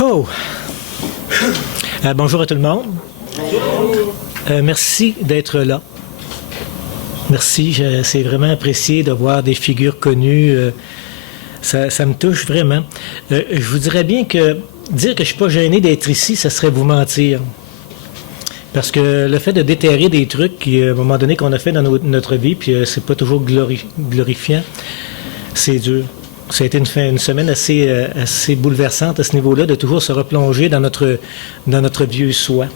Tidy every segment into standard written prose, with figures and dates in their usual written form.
Oh! Bonjour à tout le monde. Merci d'être là. Merci, c'est vraiment apprécié de voir des figures connues. Ça me touche vraiment. Je vous dirais bien que dire que je ne suis pas gêné d'être ici, ça serait vous mentir. Parce que le fait de déterrer des trucs qui, à un moment donné, qu'on a fait dans notre vie, puis c'est pas toujours glorifiant, c'est dur. Ça a été une semaine assez bouleversante à ce niveau-là, de toujours se replonger dans notre vieux soi.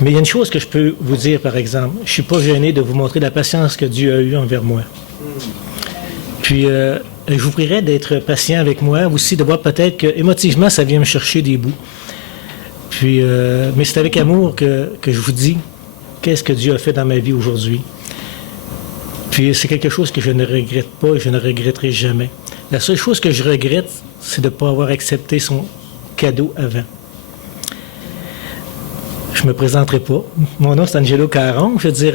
Mais il y a une chose que je peux vous dire, par exemple. Je ne suis pas gêné de vous montrer la patience que Dieu a eue envers moi. Puis, je vous prierais d'être patient avec moi, aussi de voir peut-être que émotivement, ça vient me chercher des bouts. Puis, mais c'est avec amour que je vous dis qu'est-ce que Dieu a fait dans ma vie aujourd'hui. Puis, c'est quelque chose que je ne regrette pas et je ne regretterai jamais. La seule chose que je regrette, c'est de ne pas avoir accepté son cadeau avant. Je ne me présenterai pas. Mon nom, c'est Angelo Caron. Je veux dire,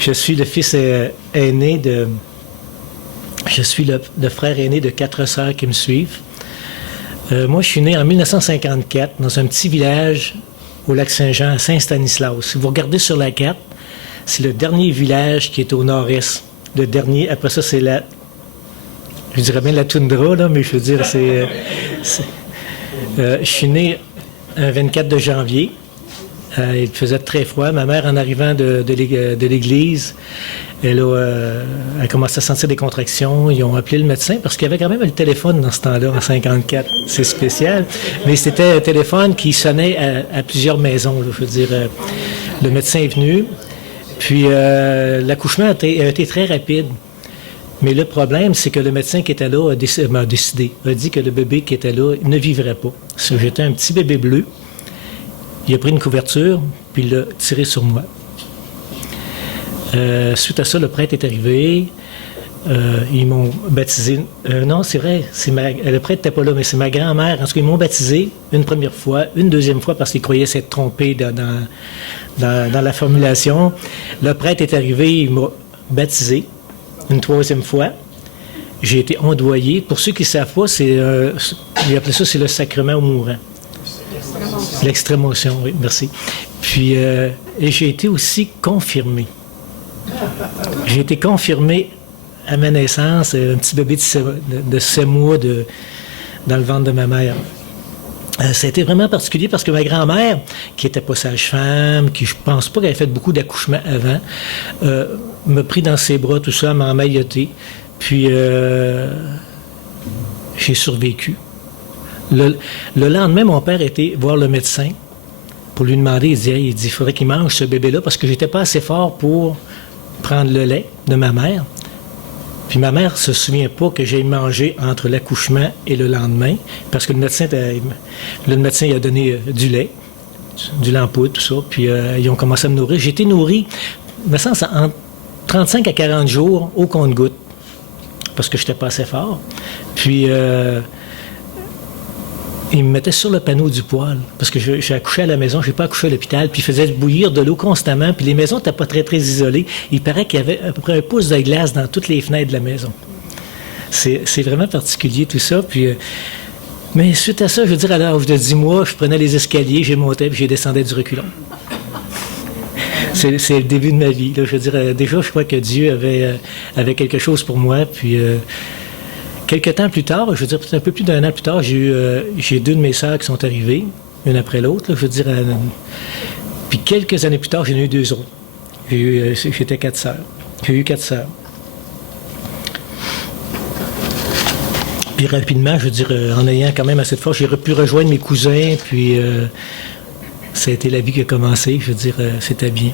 je suis le fils aîné de... Je suis le frère aîné de 4 sœurs qui me suivent. Moi, je suis né en 1954 dans un petit village au Lac-Saint-Jean, à Saint-Stanislas. Si vous regardez sur la carte, c'est le dernier village qui est au nord-est. Le dernier, après ça, c'est je dirais bien la toundra, là, mais je veux dire, je suis né un 24 de janvier. Il faisait très froid. Ma mère, en arrivant de l'église, elle a commencé à sentir des contractions. Ils ont appelé le médecin parce qu'il y avait quand même le téléphone dans ce temps-là, en 54. C'est spécial. Mais c'était un téléphone qui sonnait à plusieurs maisons. Là. Je veux dire, le médecin est venu. Puis l'accouchement a été très rapide. Mais le problème, c'est que le médecin qui était là a dit que le bébé qui était là ne vivrait pas. J'étais un petit bébé bleu. Il a pris une couverture, puis il l'a tiré sur moi. Suite à ça, le prêtre est arrivé. Ils m'ont baptisé. Non, c'est vrai, le prêtre n'était pas là, mais c'est ma grand-mère. En tout cas, ils m'ont baptisé une première fois, une deuxième fois parce qu'ils croyaient s'être trompés dans la formulation. Le prêtre est arrivé, il m'a baptisé une troisième fois. J'ai été ondoyé. Pour ceux qui ne savent pas, ils appellent ça, c'est le sacrement au mourant. L'extrémotion, oui, merci. Puis, et j'ai été aussi confirmé. J'ai été confirmé à ma naissance, un petit bébé de 7 mois dans le ventre de ma mère. Ça a été vraiment particulier parce que ma grand-mère, qui n'était pas sage-femme, qui je pense pas qu'elle avait fait beaucoup d'accouchements avant, m'a pris dans ses bras, tout ça, m'a emmailloté. Puis, j'ai survécu. Le lendemain, mon père était voir le médecin pour lui demander, il dit, il faudrait qu'il mange ce bébé-là parce que j'étais pas assez fort pour prendre le lait de ma mère. Puis ma mère se souvient pas que j'ai mangé entre l'accouchement et le lendemain parce que le médecin il a donné du lait, du lait en poudre, tout ça, puis ils ont commencé à me nourrir. J'ai été nourri, me semble, en 35 à 40 jours au compte-gouttes parce que j'étais pas assez fort. Puis il me mettait sur le panneau du poêle, parce que j'ai accouché à la maison, je n'ai pas accouché à l'hôpital, puis il faisait bouillir de l'eau constamment, puis les maisons n'étaient pas très, très isolées. Il paraît qu'il y avait à peu près 1 pouce de glace dans toutes les fenêtres de la maison. C'est vraiment particulier tout ça, puis... mais suite à ça, je veux dire, à l'âge de 10 mois, je prenais les escaliers, j'ai monté, puis j'ai descendu du reculon. C'est le début de ma vie, là. Je veux dire, déjà, je crois que Dieu avait quelque chose pour moi, puis... Quelque temps plus tard, je veux dire peut-être un peu plus d'1 an plus tard, j'ai 2 de mes sœurs qui sont arrivées, une après l'autre. Je veux dire, puis quelques années plus tard, j'en ai eu 2 autres. J'étais 4 sœurs. J'ai eu 4 sœurs. Puis rapidement, je veux dire, en ayant quand même assez de force, j'ai pu rejoindre mes cousins, puis ça a été la vie qui a commencé. Je veux dire, c'était bien.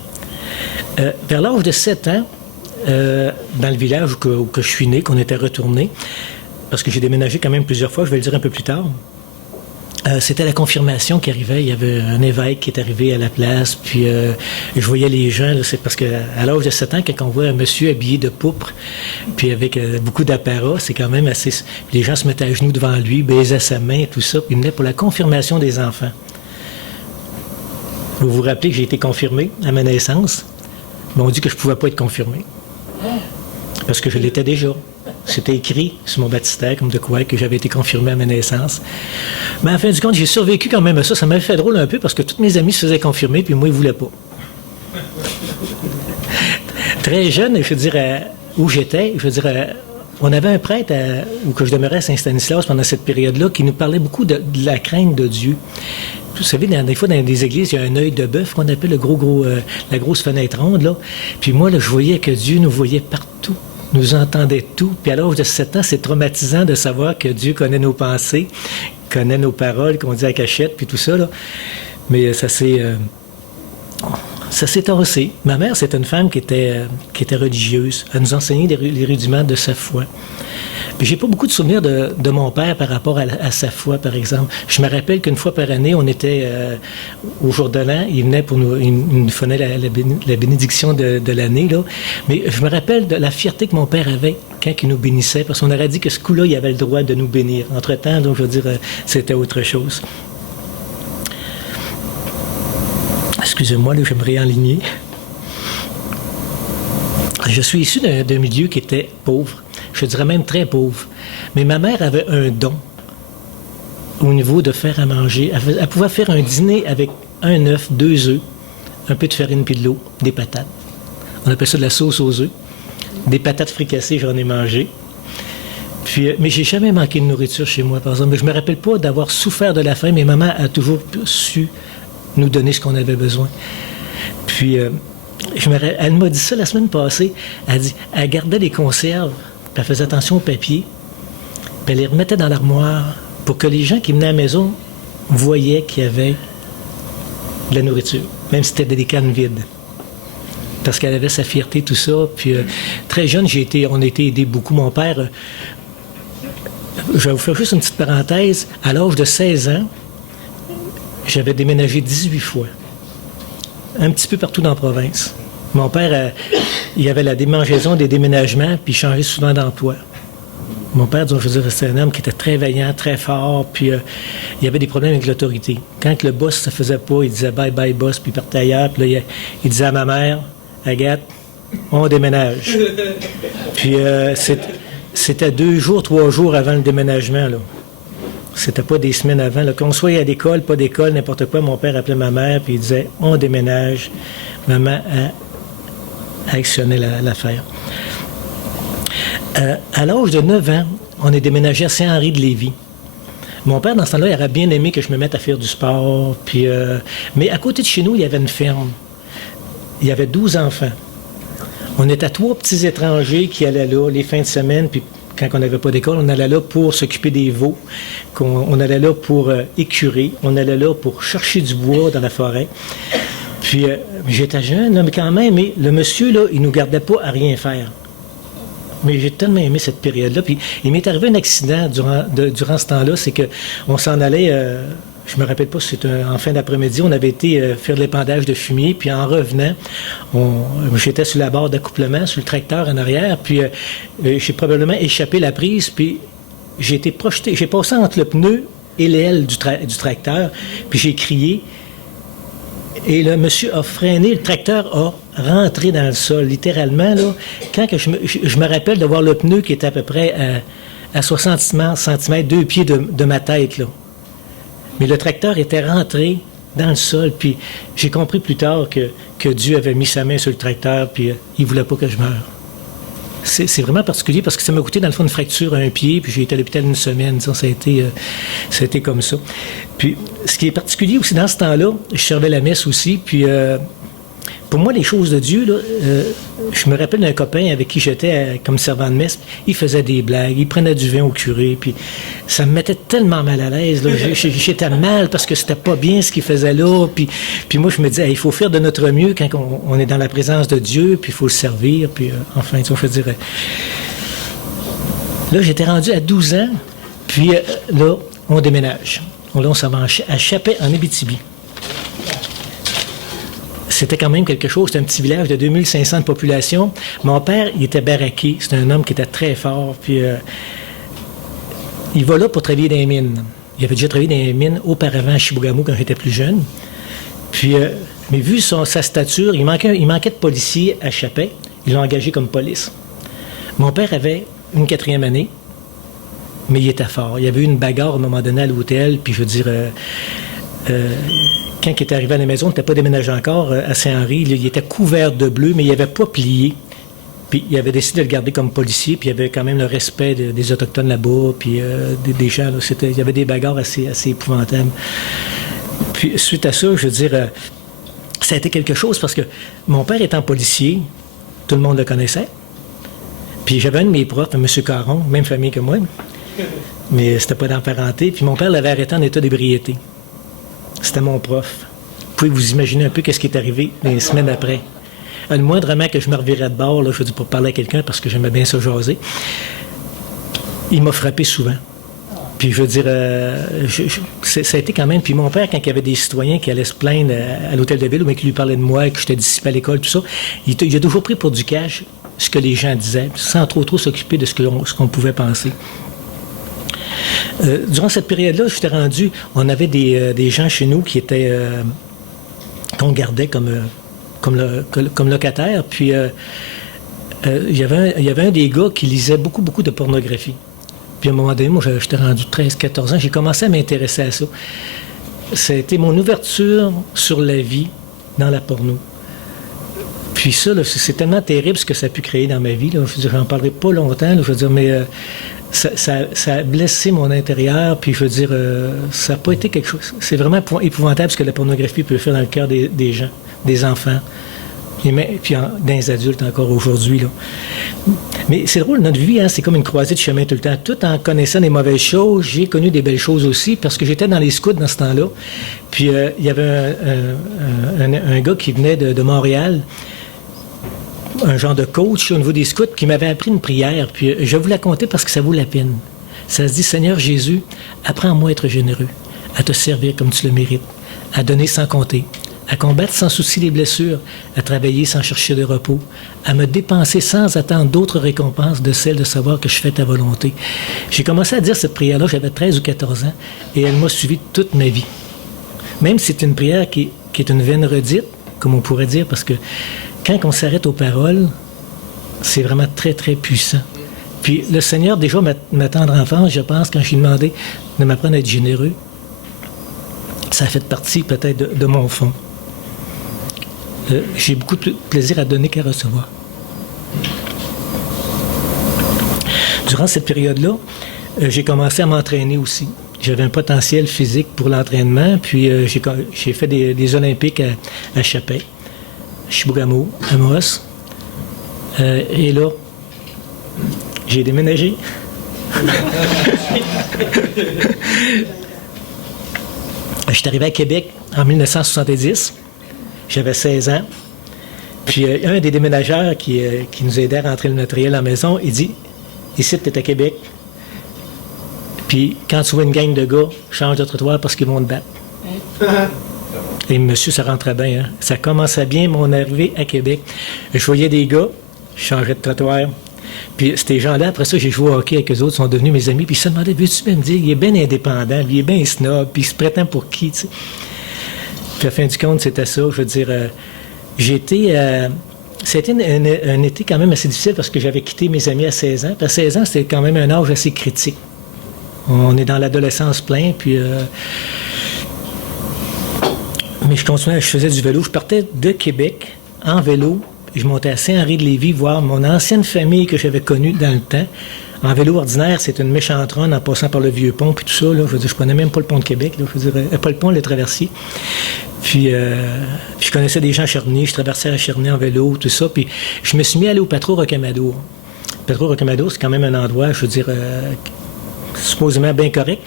Vers l'âge de 7 ans, dans le village où je suis né, qu'on était retourné, parce que j'ai déménagé quand même plusieurs fois, je vais le dire un peu plus tard. C'était la confirmation qui arrivait. Il y avait un évêque qui est arrivé à la place, puis je voyais les gens. Là, c'est parce qu'à l'âge de 7 ans, quand on voit un monsieur habillé de pourpre, puis avec beaucoup d'apparat, c'est quand même assez... Puis les gens se mettaient à genoux devant lui, baisaient sa main, tout ça, puis il venait pour la confirmation des enfants. Vous vous rappelez que j'ai été confirmé à ma naissance? Mais on dit que je ne pouvais pas être confirmé. Parce que je l'étais déjà. C'était écrit sur mon baptistère, comme de quoi, que j'avais été confirmé à ma naissance. Mais en fin du compte, j'ai survécu quand même à ça. Ça m'avait fait drôle un peu parce que tous mes amis se faisaient confirmer, puis moi, ils ne voulaient pas. Très jeune, je veux dire, où j'étais, je veux dire, on avait un prêtre où que je demeurais à Saint-Stanislas pendant cette période-là qui nous parlait beaucoup de la crainte de Dieu. Vous savez, des fois, dans des églises, il y a un œil de bœuf qu'on appelle la grosse fenêtre ronde, là. Puis moi, là, je voyais que Dieu nous voyait partout, nous entendait tout. Puis à l'âge de 7 ans, c'est traumatisant de savoir que Dieu connaît nos pensées, connaît nos paroles, qu'on dit à cachette, puis tout ça, là. Mais ça s'est tassé. Ma mère, c'était une femme qui était religieuse. Elle nous enseignait les rudiments de sa foi. Puis j'ai pas beaucoup de souvenirs de mon père par rapport à sa foi, par exemple. Je me rappelle qu'une fois par année, on était au jour de l'an, il venait pour nous, il nous faisait la bénédiction de l'année, là. Mais je me rappelle de la fierté que mon père avait quand il nous bénissait, parce qu'on aurait dit que ce coup-là, il avait le droit de nous bénir. Entre-temps, donc, je veux dire, c'était autre chose. Excusez-moi, là, je vais me réaligner. Je suis issu d'un milieu qui était pauvre. Je dirais même très pauvre. Mais ma mère avait un don au niveau de faire à manger. Elle pouvait faire un dîner avec un œuf, 2 œufs, un peu de farine puis de l'eau, des patates. On appelle ça de la sauce aux œufs. Des patates fricassées, j'en ai mangé. Puis, mais j'ai jamais manqué de nourriture chez moi, par exemple. Je me rappelle pas d'avoir souffert de la faim, mais maman a toujours su nous donner ce qu'on avait besoin. Puis, elle m'a dit ça la semaine passée. Elle gardait les conserves, puis elle faisait attention au papier, puis elle les remettait dans l'armoire pour que les gens qui venaient à la maison voyaient qu'il y avait de la nourriture, même si c'était des cannes vides. Parce qu'elle avait sa fierté, tout ça. Puis, très jeune, on a été aidés beaucoup. Mon père, je vais vous faire juste une petite parenthèse. À l'âge de 16 ans, j'avais déménagé 18 fois. Un petit peu partout dans la province. Mon père, il avait la démangeaison des déménagements, puis il changeait souvent d'emploi. Mon père, je veux dire, c'était un homme qui était très vaillant, très fort, puis il y avait des problèmes avec l'autorité. Quand le boss ne se faisait pas, il disait « bye bye boss », puis il partait ailleurs, puis là, il disait à ma mère « Agathe, on déménage ». Puis c'était 2 jours, 3 jours avant le déménagement, là. C'était pas des semaines avant. Là. Qu'on soit à l'école, pas d'école, n'importe quoi, mon père appelait ma mère puis il disait « On déménage ». Maman a actionné l'affaire. À l'âge de 9 ans, on est déménagé à Saint-Henri-de-Lévis. Mon père, dans ce temps-là, il aurait bien aimé que je me mette à faire du sport. Puis, mais à côté de chez nous, il y avait une ferme. Il y avait 12 enfants. On était 3 petits étrangers qui allaient là les fins de semaine, puis quand on n'avait pas d'école, on allait là pour s'occuper des veaux, on allait là pour écurer, on allait là pour chercher du bois dans la forêt. Puis j'étais jeune, là, mais quand même, le monsieur, là, il nous gardait pas à rien faire. Mais j'ai tellement aimé cette période-là. Puis il m'est arrivé un accident durant ce temps-là, c'est qu'on s'en allait, je me rappelle pas si c'était en fin d'après-midi, on avait été faire de l'épandage de fumier, puis en revenant, j'étais sur la barre d'accouplement, sur le tracteur en arrière, puis j'ai probablement échappé la prise, puis j'ai été projeté, j'ai passé entre le pneu et l'aile du tracteur, puis j'ai crié, et le monsieur a freiné, le tracteur a rentré dans le sol, littéralement, là. Quand que je me rappelle de voir le pneu qui était à peu près à 60 cm, 2 pieds de ma tête, là. Mais le tracteur était rentré dans le sol, puis j'ai compris plus tard que Dieu avait mis sa main sur le tracteur, puis il ne voulait pas que je meure. C'est vraiment particulier parce que ça m'a coûté, dans le fond, une fracture à un pied, puis j'ai été à l'hôpital 1 semaine. Disons, ça a été comme ça. Puis, ce qui est particulier aussi, dans ce temps-là, je servais la messe aussi, puis pour moi, les choses de Dieu, là, je me rappelle d'un copain avec qui j'étais comme servant de messe, il faisait des blagues, il prenait du vin au curé, puis ça me mettait tellement mal à l'aise. Là. J'étais mal parce que c'était pas bien ce qu'il faisait là, puis moi, je me disais, il faut faire de notre mieux quand on est dans la présence de Dieu, puis il faut le servir, puis enfin, je dirais. Là, j'étais rendu à 12 ans, puis là, on déménage. Là, on s'en va à Chapet, en Abitibi. C'était quand même quelque chose. C'était un petit village de 2500 de population. Mon père, il était baraqué. C'était un homme qui était très fort. Puis, il va là pour travailler dans les mines. Il avait déjà travaillé dans les mines auparavant à Chibougamau quand j'étais plus jeune. Puis, mais vu sa stature, il manquait de policiers à Chapet. Ils l'ont engagé comme police. Mon père avait une 4e année, mais il était fort. Il y avait eu une bagarre à un moment donné à l'hôtel, puis je veux dire, quand il était arrivé à la maison, il n'était pas déménagé encore à Saint-Henri, il était couvert de bleu, mais il n'avait pas plié. Puis il avait décidé de le garder comme policier, puis il y avait quand même le respect des Autochtones là-bas, puis des gens, là, il y avait des bagarres assez épouvantables. Puis suite à ça, je veux dire, ça a été quelque chose parce que mon père étant policier, tout le monde le connaissait. Puis j'avais un de mes profs, M. Caron, même famille que moi, mais c'était pas dans la parenté. Puis mon père l'avait arrêté en état d'ébriété. C'était mon prof. Vous pouvez vous imaginer un peu qu'est-ce qui est arrivé les semaines après. Le moindrement que je me revirais de bord, là, je veux dire, pour parler à quelqu'un, parce que j'aimais bien ça jaser, il m'a frappé souvent. Puis je veux dire, ça a été quand même... Puis mon père, quand il y avait des citoyens qui allaient se plaindre à l'hôtel de ville, ou bien qui lui parlaient de moi, que j'étais dissipé à l'école, tout ça, il a toujours pris pour du cash ce que les gens disaient, sans trop s'occuper de ce qu'on pouvait penser. Durant cette période-là, j'étais rendu... On avait des gens chez nous qui étaient... qu'on gardait comme locataire. Puis il y avait un des gars qui lisait beaucoup de pornographie. Puis à un moment donné, moi, j'étais rendu 13-14 ans, j'ai commencé à m'intéresser à ça. Ça a été mon ouverture sur la vie dans la porno. Puis ça, là, c'est tellement terrible ce que ça a pu créer dans ma vie. Là. Je veux dire, j'en parlerai pas longtemps, là, je veux dire, mais ça a blessé mon intérieur. Puis je veux dire, ça n'a pas été quelque chose... C'est vraiment épouvantable ce que la pornographie peut faire dans le cœur des gens, des enfants. Puis dans les adultes encore aujourd'hui. Là. Mais c'est drôle, notre vie, hein, c'est comme une croisée de chemin tout le temps. Tout en connaissant des mauvaises choses, j'ai connu des belles choses aussi, parce que j'étais dans les scouts dans ce temps-là. Puis il y avait un gars qui venait de Montréal, un genre de coach au niveau des scouts, qui m'avait appris une prière. Puis je vais vous la conter parce que ça vaut la peine. Ça se dit, « Seigneur Jésus, apprends-moi à être généreux, à te servir comme tu le mérites, à donner sans compter, à combattre sans souci les blessures, à travailler sans chercher de repos, à me dépenser sans attendre d'autres récompenses de celle de savoir que je fais ta volonté. » J'ai commencé à dire cette prière-là, j'avais 13 ou 14 ans, et elle m'a suivi toute ma vie. Même si c'est une prière qui est une vaine redite, comme on pourrait dire, parce que quand on s'arrête aux paroles, c'est vraiment très, très puissant. Puis le Seigneur, déjà, ma tendre enfance, je pense, quand je lui ai demandé de m'apprendre à être généreux, ça a fait partie peut-être de mon fond. J'ai beaucoup de plaisir à donner qu'à recevoir. Durant cette période-là, j'ai commencé à m'entraîner aussi. J'avais un potentiel physique pour l'entraînement, puis j'ai fait des Olympiques à Chapin, Chibougamau, Amos. Et là, j'ai déménagé. Je suis arrivé à Québec en 1970. J'avais 16 ans. Puis un des déménageurs qui nous aidait à rentrer le matériel à la maison, il dit « Ici, tu es à Québec. Puis quand tu vois une gang de gars, change de trottoir parce qu'ils vont te battre. » Et monsieur, ça rentrait bien. Hein? Ça commençait bien, mon arrivée à Québec. Je voyais des gars, je changeais de trottoir. Puis ces gens-là, après ça, j'ai joué au hockey avec eux autres, ils sont devenus mes amis. Puis ils se demandaient, veux-tu bien me dire, il est bien indépendant, il est bien snob, puis il se prétend pour qui, tu sais. Puis à la fin du compte, c'était ça. Je veux dire, c'était un été quand même assez difficile parce que j'avais quitté mes amis à 16 ans. Puis à 16 ans, c'était quand même un âge assez critique. On est dans l'adolescence plein, puis... Mais je continuais, je faisais du vélo. Je partais de Québec en vélo. Je montais à Saint-Henri-de-Lévis voir mon ancienne famille que j'avais connue dans le temps. En vélo ordinaire, c'est une méchante run en passant par le Vieux-Pont puis tout ça. Là, je veux dire, je prenais même pas le pont de Québec. Là, je veux dire, pas le pont, le traversier. Puis je connaissais des gens à Cherney. Je traversais à Cherney en vélo, tout ça. Puis je me suis mis à aller au Patro-Rocamadour. Patro-Rocamadour, c'est quand même un endroit, je veux dire... supposément bien correct.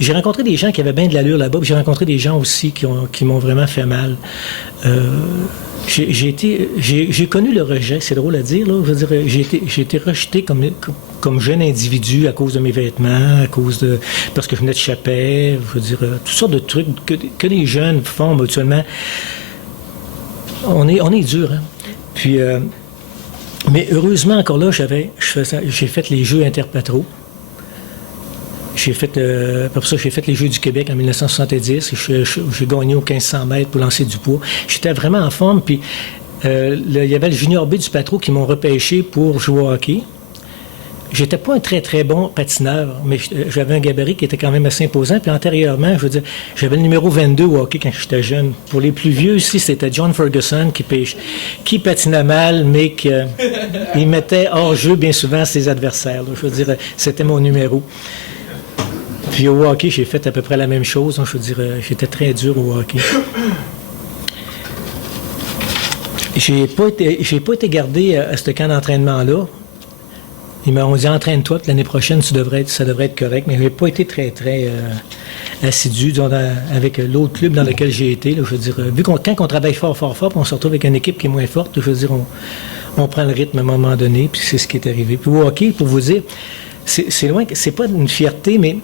J'ai rencontré des gens qui avaient bien de l'allure là-bas, puis j'ai rencontré des gens aussi qui m'ont vraiment fait mal. J'ai connu le rejet, c'est drôle à dire, là. Je veux dire, j'ai été rejeté comme jeune individu à cause de mes vêtements, parce que je venais de Chapet, je veux dire, toutes sortes de trucs que les jeunes font habituellement. On est dur, hein. Puis, mais heureusement, encore là, j'ai fait les Jeux interpatro. Pour ça, j'ai fait les Jeux du Québec en 1970. J'ai gagné aux 1500 mètres pour lancer du poids. J'étais vraiment en forme. Puis, il y avait le Junior B du Patro qui m'ont repêché pour jouer au hockey. j'étais pas un très, très bon patineur, mais j'avais un gabarit qui était quand même assez imposant. Puis antérieurement, je veux dire, j'avais le numéro 22 au hockey quand j'étais jeune. Pour les plus vieux ici, c'était John Ferguson qui patinait mal, mais il mettait hors jeu bien souvent ses adversaires. Là. Je veux dire, c'était mon numéro. Puis au hockey, j'ai fait à peu près la même chose. Hein, je veux dire, j'étais très dur au hockey. J'ai pas été gardé à ce camp d'entraînement-là. Ils m'ont dit, entraîne-toi, puis l'année prochaine, ça devrait être correct. Mais je n'ai pas été très, très assidu avec l'autre club dans lequel j'ai été. Là, je veux dire, vu quand on travaille fort, fort, fort, puis on se retrouve avec une équipe qui est moins forte, je veux dire, on prend le rythme à un moment donné, puis c'est ce qui est arrivé. Puis au hockey, pour vous dire, c'est loin, c'est pas une fierté, mais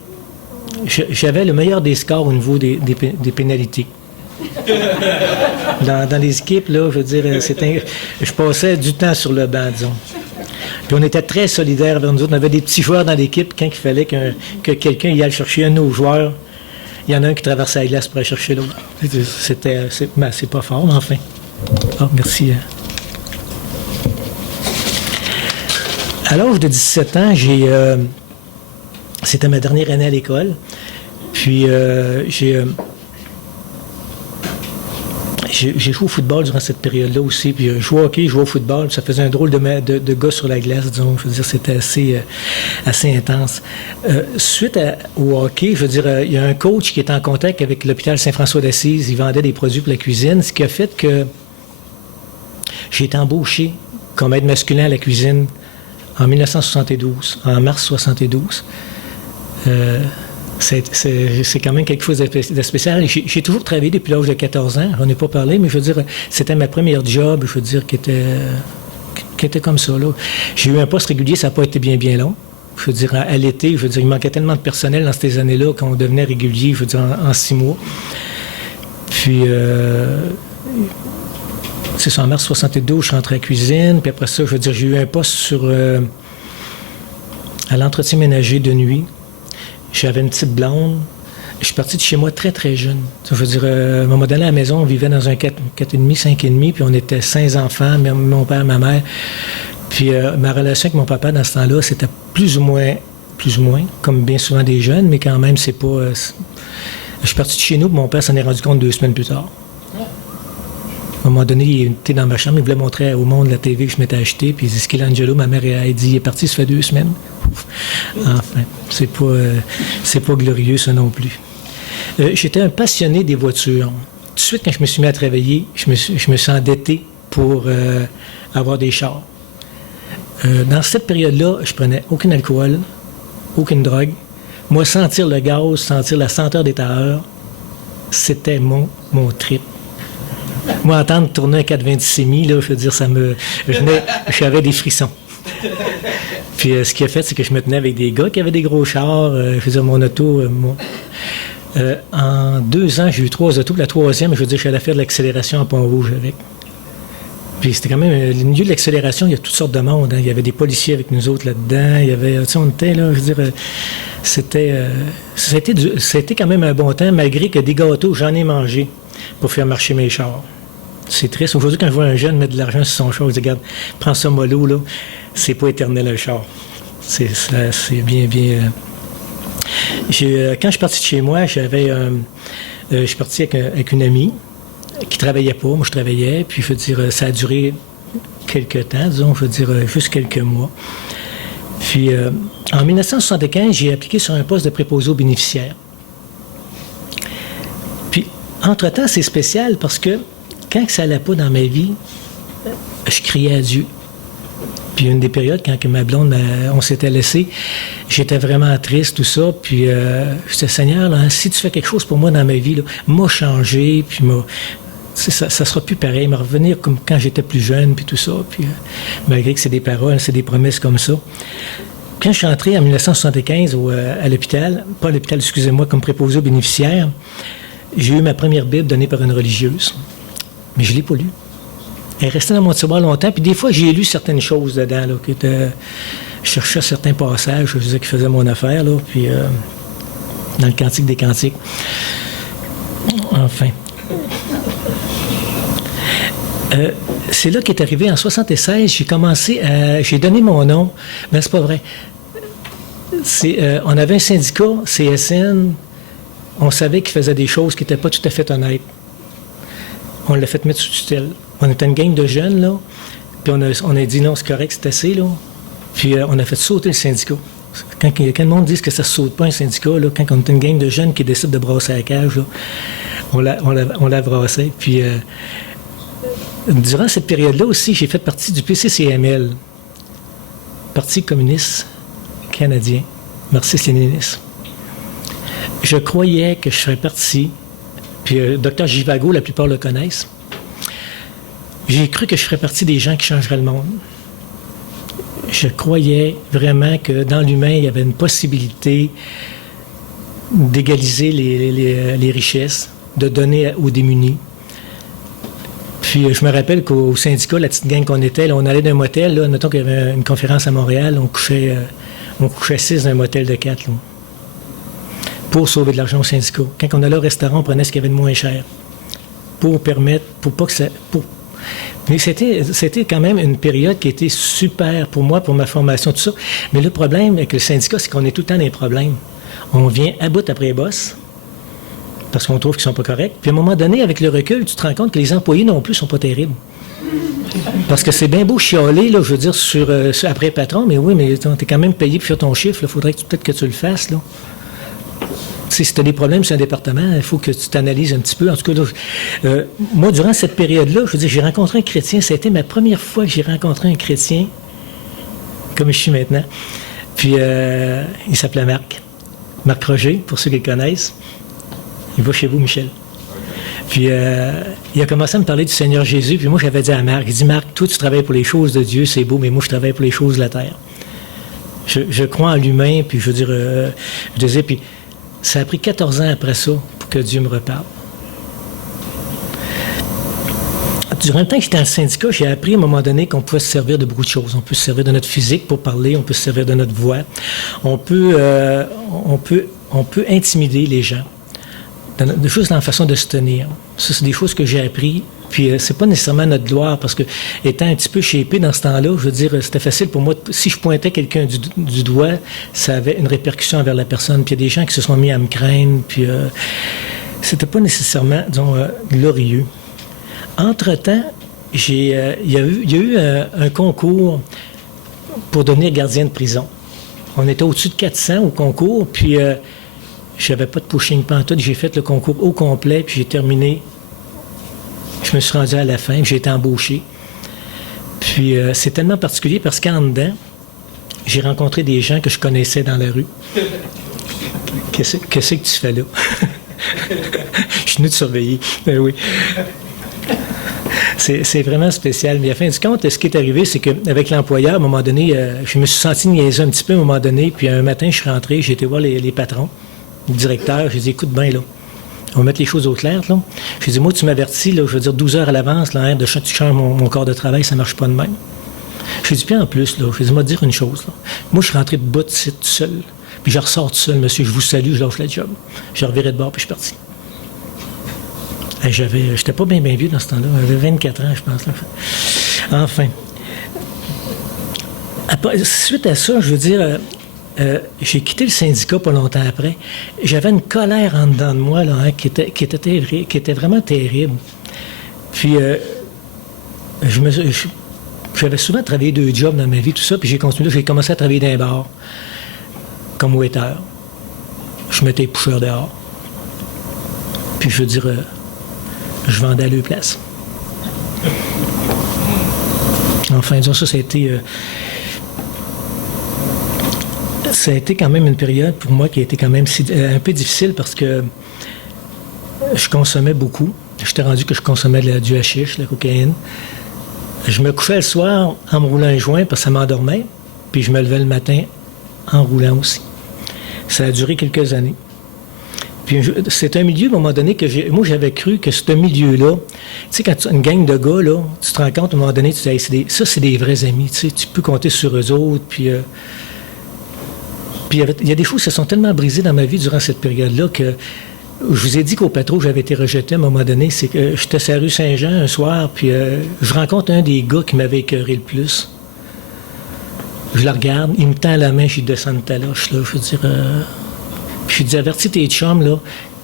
j'avais le meilleur des scores au niveau des pénalités. Dans les équipes, là, je veux dire, je passais du temps sur le banc, disons. Puis on était très solidaires vers nous autres. On avait des petits joueurs dans l'équipe. Quand il fallait que quelqu'un y aille chercher un de nos joueurs, il y en a un qui traversait la glace pour aller chercher l'autre. C'est pas fort, mais enfin. Ah, merci. À l'âge de 17 ans, c'était ma dernière année à l'école. Puis j'ai joué au football durant cette période-là aussi, puis je jouais au hockey, je jouais au football, puis ça faisait un drôle de gars sur la glace, disons. Je veux dire, c'était assez intense. Suite au hockey, je veux dire, il y a un coach qui était en contact avec l'hôpital Saint-François d'Assise. Il vendait des produits pour la cuisine, ce qui a fait que j'ai été embauché comme aide masculin à la cuisine en 1972, en mars 1972. C'est quand même quelque chose de spécial. J'ai toujours travaillé depuis l'âge de 14 ans. On n'a pas parlé, mais je veux dire, c'était ma première job, je veux dire, qui était comme ça, là. J'ai eu un poste régulier, ça n'a pas été bien, bien long. Je veux dire, à l'été, je veux dire, il manquait tellement de personnel dans ces années-là qu'on devenait régulier, je veux dire, en 6 mois. Puis, c'est ça, en mars 72, je suis rentré à la cuisine, puis après ça, je veux dire, j'ai eu un poste à l'entretien ménager de nuit. J'avais une petite blonde. Je suis parti de chez moi très, très jeune. Je veux dire, à un moment donné, à la maison, on vivait dans un 4,5, 5,5, puis on était 5 enfants, mon père, ma mère. Puis ma relation avec mon papa, dans ce temps-là, c'était plus ou moins, comme bien souvent des jeunes, mais quand même, c'est pas... Je suis parti de chez nous, puis mon père s'en est rendu compte 2 semaines plus tard. À un moment donné, il était dans ma chambre, il voulait montrer au monde la TV que je m'étais acheté, puis il dit, Schilangelo, ma mère a dit, il est parti, ça fait 2 semaines. Enfin, c'est pas glorieux, ça non plus. J'étais un passionné des voitures. Tout de suite, quand je me suis mis à travailler, je me suis endetté pour avoir des chars. Dans cette période-là, je prenais aucun alcool, aucune drogue. Moi, sentir le gaz, sentir la senteur des tailleurs, c'était mon trip. Moi, entendre tourner un 426 là, je veux dire, j'avais des frissons. Puis ce qui a fait, c'est que je me tenais avec des gars qui avaient des gros chars. Je veux dire, mon auto... en 2 ans, j'ai eu 3 autos. La 3e, je veux dire, je suis allé faire de l'accélération en Pont-Rouge avec. Puis c'était quand même... Le milieu de l'accélération, il y a toutes sortes de monde. Hein. Il y avait des policiers avec nous autres là-dedans. Il y avait... Tu sais, on était là, je veux dire... Ça a été quand même un bon temps, malgré que des gâteaux, j'en ai mangé pour faire marcher mes chars. C'est triste. Aujourd'hui, quand je vois un jeune mettre de l'argent sur son char, je dis, regarde, prends ça mollo, là. C'est pas éternel, un char. C'est bien, bien... Quand je suis parti de chez moi, je suis parti avec une amie qui travaillait pas. Moi, je travaillais. Puis, je veux dire, ça a duré quelques temps, disons, je veux dire, juste quelques mois. Puis, en 1975, j'ai appliqué sur un poste de préposé aux bénéficiaires. Puis, entre-temps, c'est spécial parce que quand ça n'allait pas dans ma vie, je criais à Dieu. Puis une des périodes, quand ma blonde, on s'était laissé, j'étais vraiment triste, tout ça. Puis je disais, Seigneur, là, si tu fais quelque chose pour moi dans ma vie, m'a changé, puis ça sera plus pareil, me revenir comme quand j'étais plus jeune, puis tout ça. Puis malgré que c'est des paroles, c'est des promesses comme ça. Quand je suis entré en 1975 à l'hôpital, pas à l'hôpital, excusez-moi, comme préposé aux bénéficiaires, j'ai eu ma première Bible donnée par une religieuse. Mais je ne l'ai pas lue. Elle est restée dans mon tiroir longtemps, puis des fois, j'ai lu certaines choses dedans, là, je cherchais certains passages, je disais, qui faisaient mon affaire, là, puis dans le Cantique des Cantiques. Enfin. C'est là qu'est arrivé en 76, j'ai donné mon nom, mais c'est pas vrai. On avait un syndicat, CSN, on savait qu'il faisait des choses qui n'étaient pas tout à fait honnêtes. On l'a fait mettre sous tutelle. On était une gang de jeunes, là, puis on a dit non, c'est correct, c'est assez, là. Puis on a fait sauter le syndicat. Quand le monde dit que ça ne saute pas un syndicat, là, quand on est une gang de jeunes qui décident de brasser la cage, là, on l'a brassé. Puis durant cette période-là aussi, j'ai fait partie du PCCML, Parti communiste canadien, marxiste-léniniste. Je croyais que je ferais partie, puis Dr Givago, la plupart le connaissent. J'ai cru que je ferais partie des gens qui changeraient le monde. Je croyais vraiment que dans l'humain, il y avait une possibilité d'égaliser les richesses, de donner aux démunis. Puis je me rappelle qu'au syndicat, la petite gang qu'on était, là, on allait d'un motel, là, notons qu'il y avait une conférence à Montréal, on couchait 6 dans un motel de 4, là, pour sauver de l'argent au syndicat. Quand on allait au restaurant, on prenait ce qu'il y avait de moins cher, pour pas que ça... Mais c'était quand même une période qui était super pour moi, pour ma formation, tout ça. Mais le problème avec le syndicat, c'est qu'on est tout le temps dans les problèmes. On vient à bout après boss, parce qu'on trouve qu'ils sont pas corrects. Puis à un moment donné, avec le recul, tu te rends compte que les employés non plus sont pas terribles. Parce que c'est bien beau chialer, là, je veux dire, sur après patron, mais oui, mais tu es quand même payé pour faire ton chiffre. Il faudrait peut-être que tu le fasses, là. Si tu as des problèmes sur un département, il faut que tu t'analyses un petit peu. En tout cas, là, moi, durant cette période-là, je veux dire, j'ai rencontré un chrétien. Ça a été ma première fois que j'ai rencontré un chrétien, comme je suis maintenant. Puis, il s'appelait Marc. Marc Roger, pour ceux qui le connaissent. Il va chez vous, Michel. Puis, il a commencé à me parler du Seigneur Jésus. Puis moi, j'avais dit à Marc, il dit, Marc, toi, tu travailles pour les choses de Dieu, c'est beau, mais moi, je travaille pour les choses de la terre. Je crois en l'humain, puis je veux dire, je disais, puis ça a pris 14 ans après ça pour que Dieu me reparle. Durant le temps que j'étais dans le syndicat, j'ai appris à un moment donné qu'on pouvait se servir de beaucoup de choses. On peut se servir de notre physique pour parler, on peut se servir de notre voix. On peut intimider les gens, juste dans la façon de se tenir. Ça, c'est des choses que j'ai appris. Puis c'est pas nécessairement notre gloire, parce que étant un petit peu shapé dans ce temps-là, je veux dire, c'était facile pour moi. Si je pointais quelqu'un du doigt, ça avait une répercussion envers la personne. Puis il y a des gens qui se sont mis à me craindre, puis c'était pas nécessairement, disons, glorieux. Entre-temps, il y a eu un concours pour devenir gardien de prison. On était au-dessus de 400 au concours, puis j'avais pas de pushing pantoute. J'ai fait le concours au complet, puis j'ai terminé. Je me suis rendu à la fin, j'ai été embauché. Puis c'est tellement particulier parce qu'en dedans, j'ai rencontré des gens que je connaissais dans la rue. Qu'est-ce que tu fais là? Je suis venu te surveiller. Ben oui. C'est vraiment spécial. Mais à la fin du compte, ce qui est arrivé, c'est qu'avec l'employeur, à un moment donné, je me suis senti niaiser un petit peu à un moment donné. Puis un matin, je suis rentré, j'ai été voir les patrons, le directeur. J'ai dit, écoute bien, là. On va mettre les choses au clair, là. J'ai dit, moi, tu m'avertis, là, je veux dire 12 heures à l'avance, là, tu changes mon corps de travail, ça marche pas de même. J'ai dit, puis en plus, là, j'ai dit, moi, te dire une chose, là. Moi, je suis rentré de bout de site tout seul. Puis je ressors tout seul, monsieur, je vous salue, je lâche la job. Je revirais de bord, puis je suis parti. J'étais pas bien vieux dans ce temps-là. J'avais 24 ans, je pense, là. Enfin. Suite à ça, je veux dire... j'ai quitté le syndicat pas longtemps après. J'avais une colère en dedans de moi là, hein, qui était vraiment terrible. Puis, j'avais souvent travaillé 2 jobs dans ma vie, tout ça, puis j'ai commencé à travailler dans un bar, comme waiter. Je mettais les pousseurs dehors. Puis, je veux dire, je vendais à 2 places. Enfin, disons, ça a été... ça a été quand même une période pour moi qui a été quand même un peu difficile parce que je consommais beaucoup. J'étais rendu que je consommais du hashish, de la cocaïne. Je me couchais le soir en me roulant un joint parce que ça m'endormait, puis je me levais le matin en roulant aussi. Ça a duré quelques années. Puis c'est un milieu, à un moment donné, que moi j'avais cru que ce milieu-là, tu sais, quand tu as une gang de gars, là, tu te rends compte, à un moment donné, tu te dis, ça, c'est des vrais amis, tu sais, tu peux compter sur eux autres, puis... Puis il y a des choses qui se sont tellement brisées dans ma vie durant cette période-là que je vous ai dit qu'au Patro, j'avais été rejeté à un moment donné. C'est que j'étais sur la rue Saint-Jean un soir, puis je rencontre un des gars qui m'avait écœuré le plus. Je le regarde, il me tend la main, je lui descends de taloche, là. Je veux dire... Puis je lui dis, avertis tes chums, là,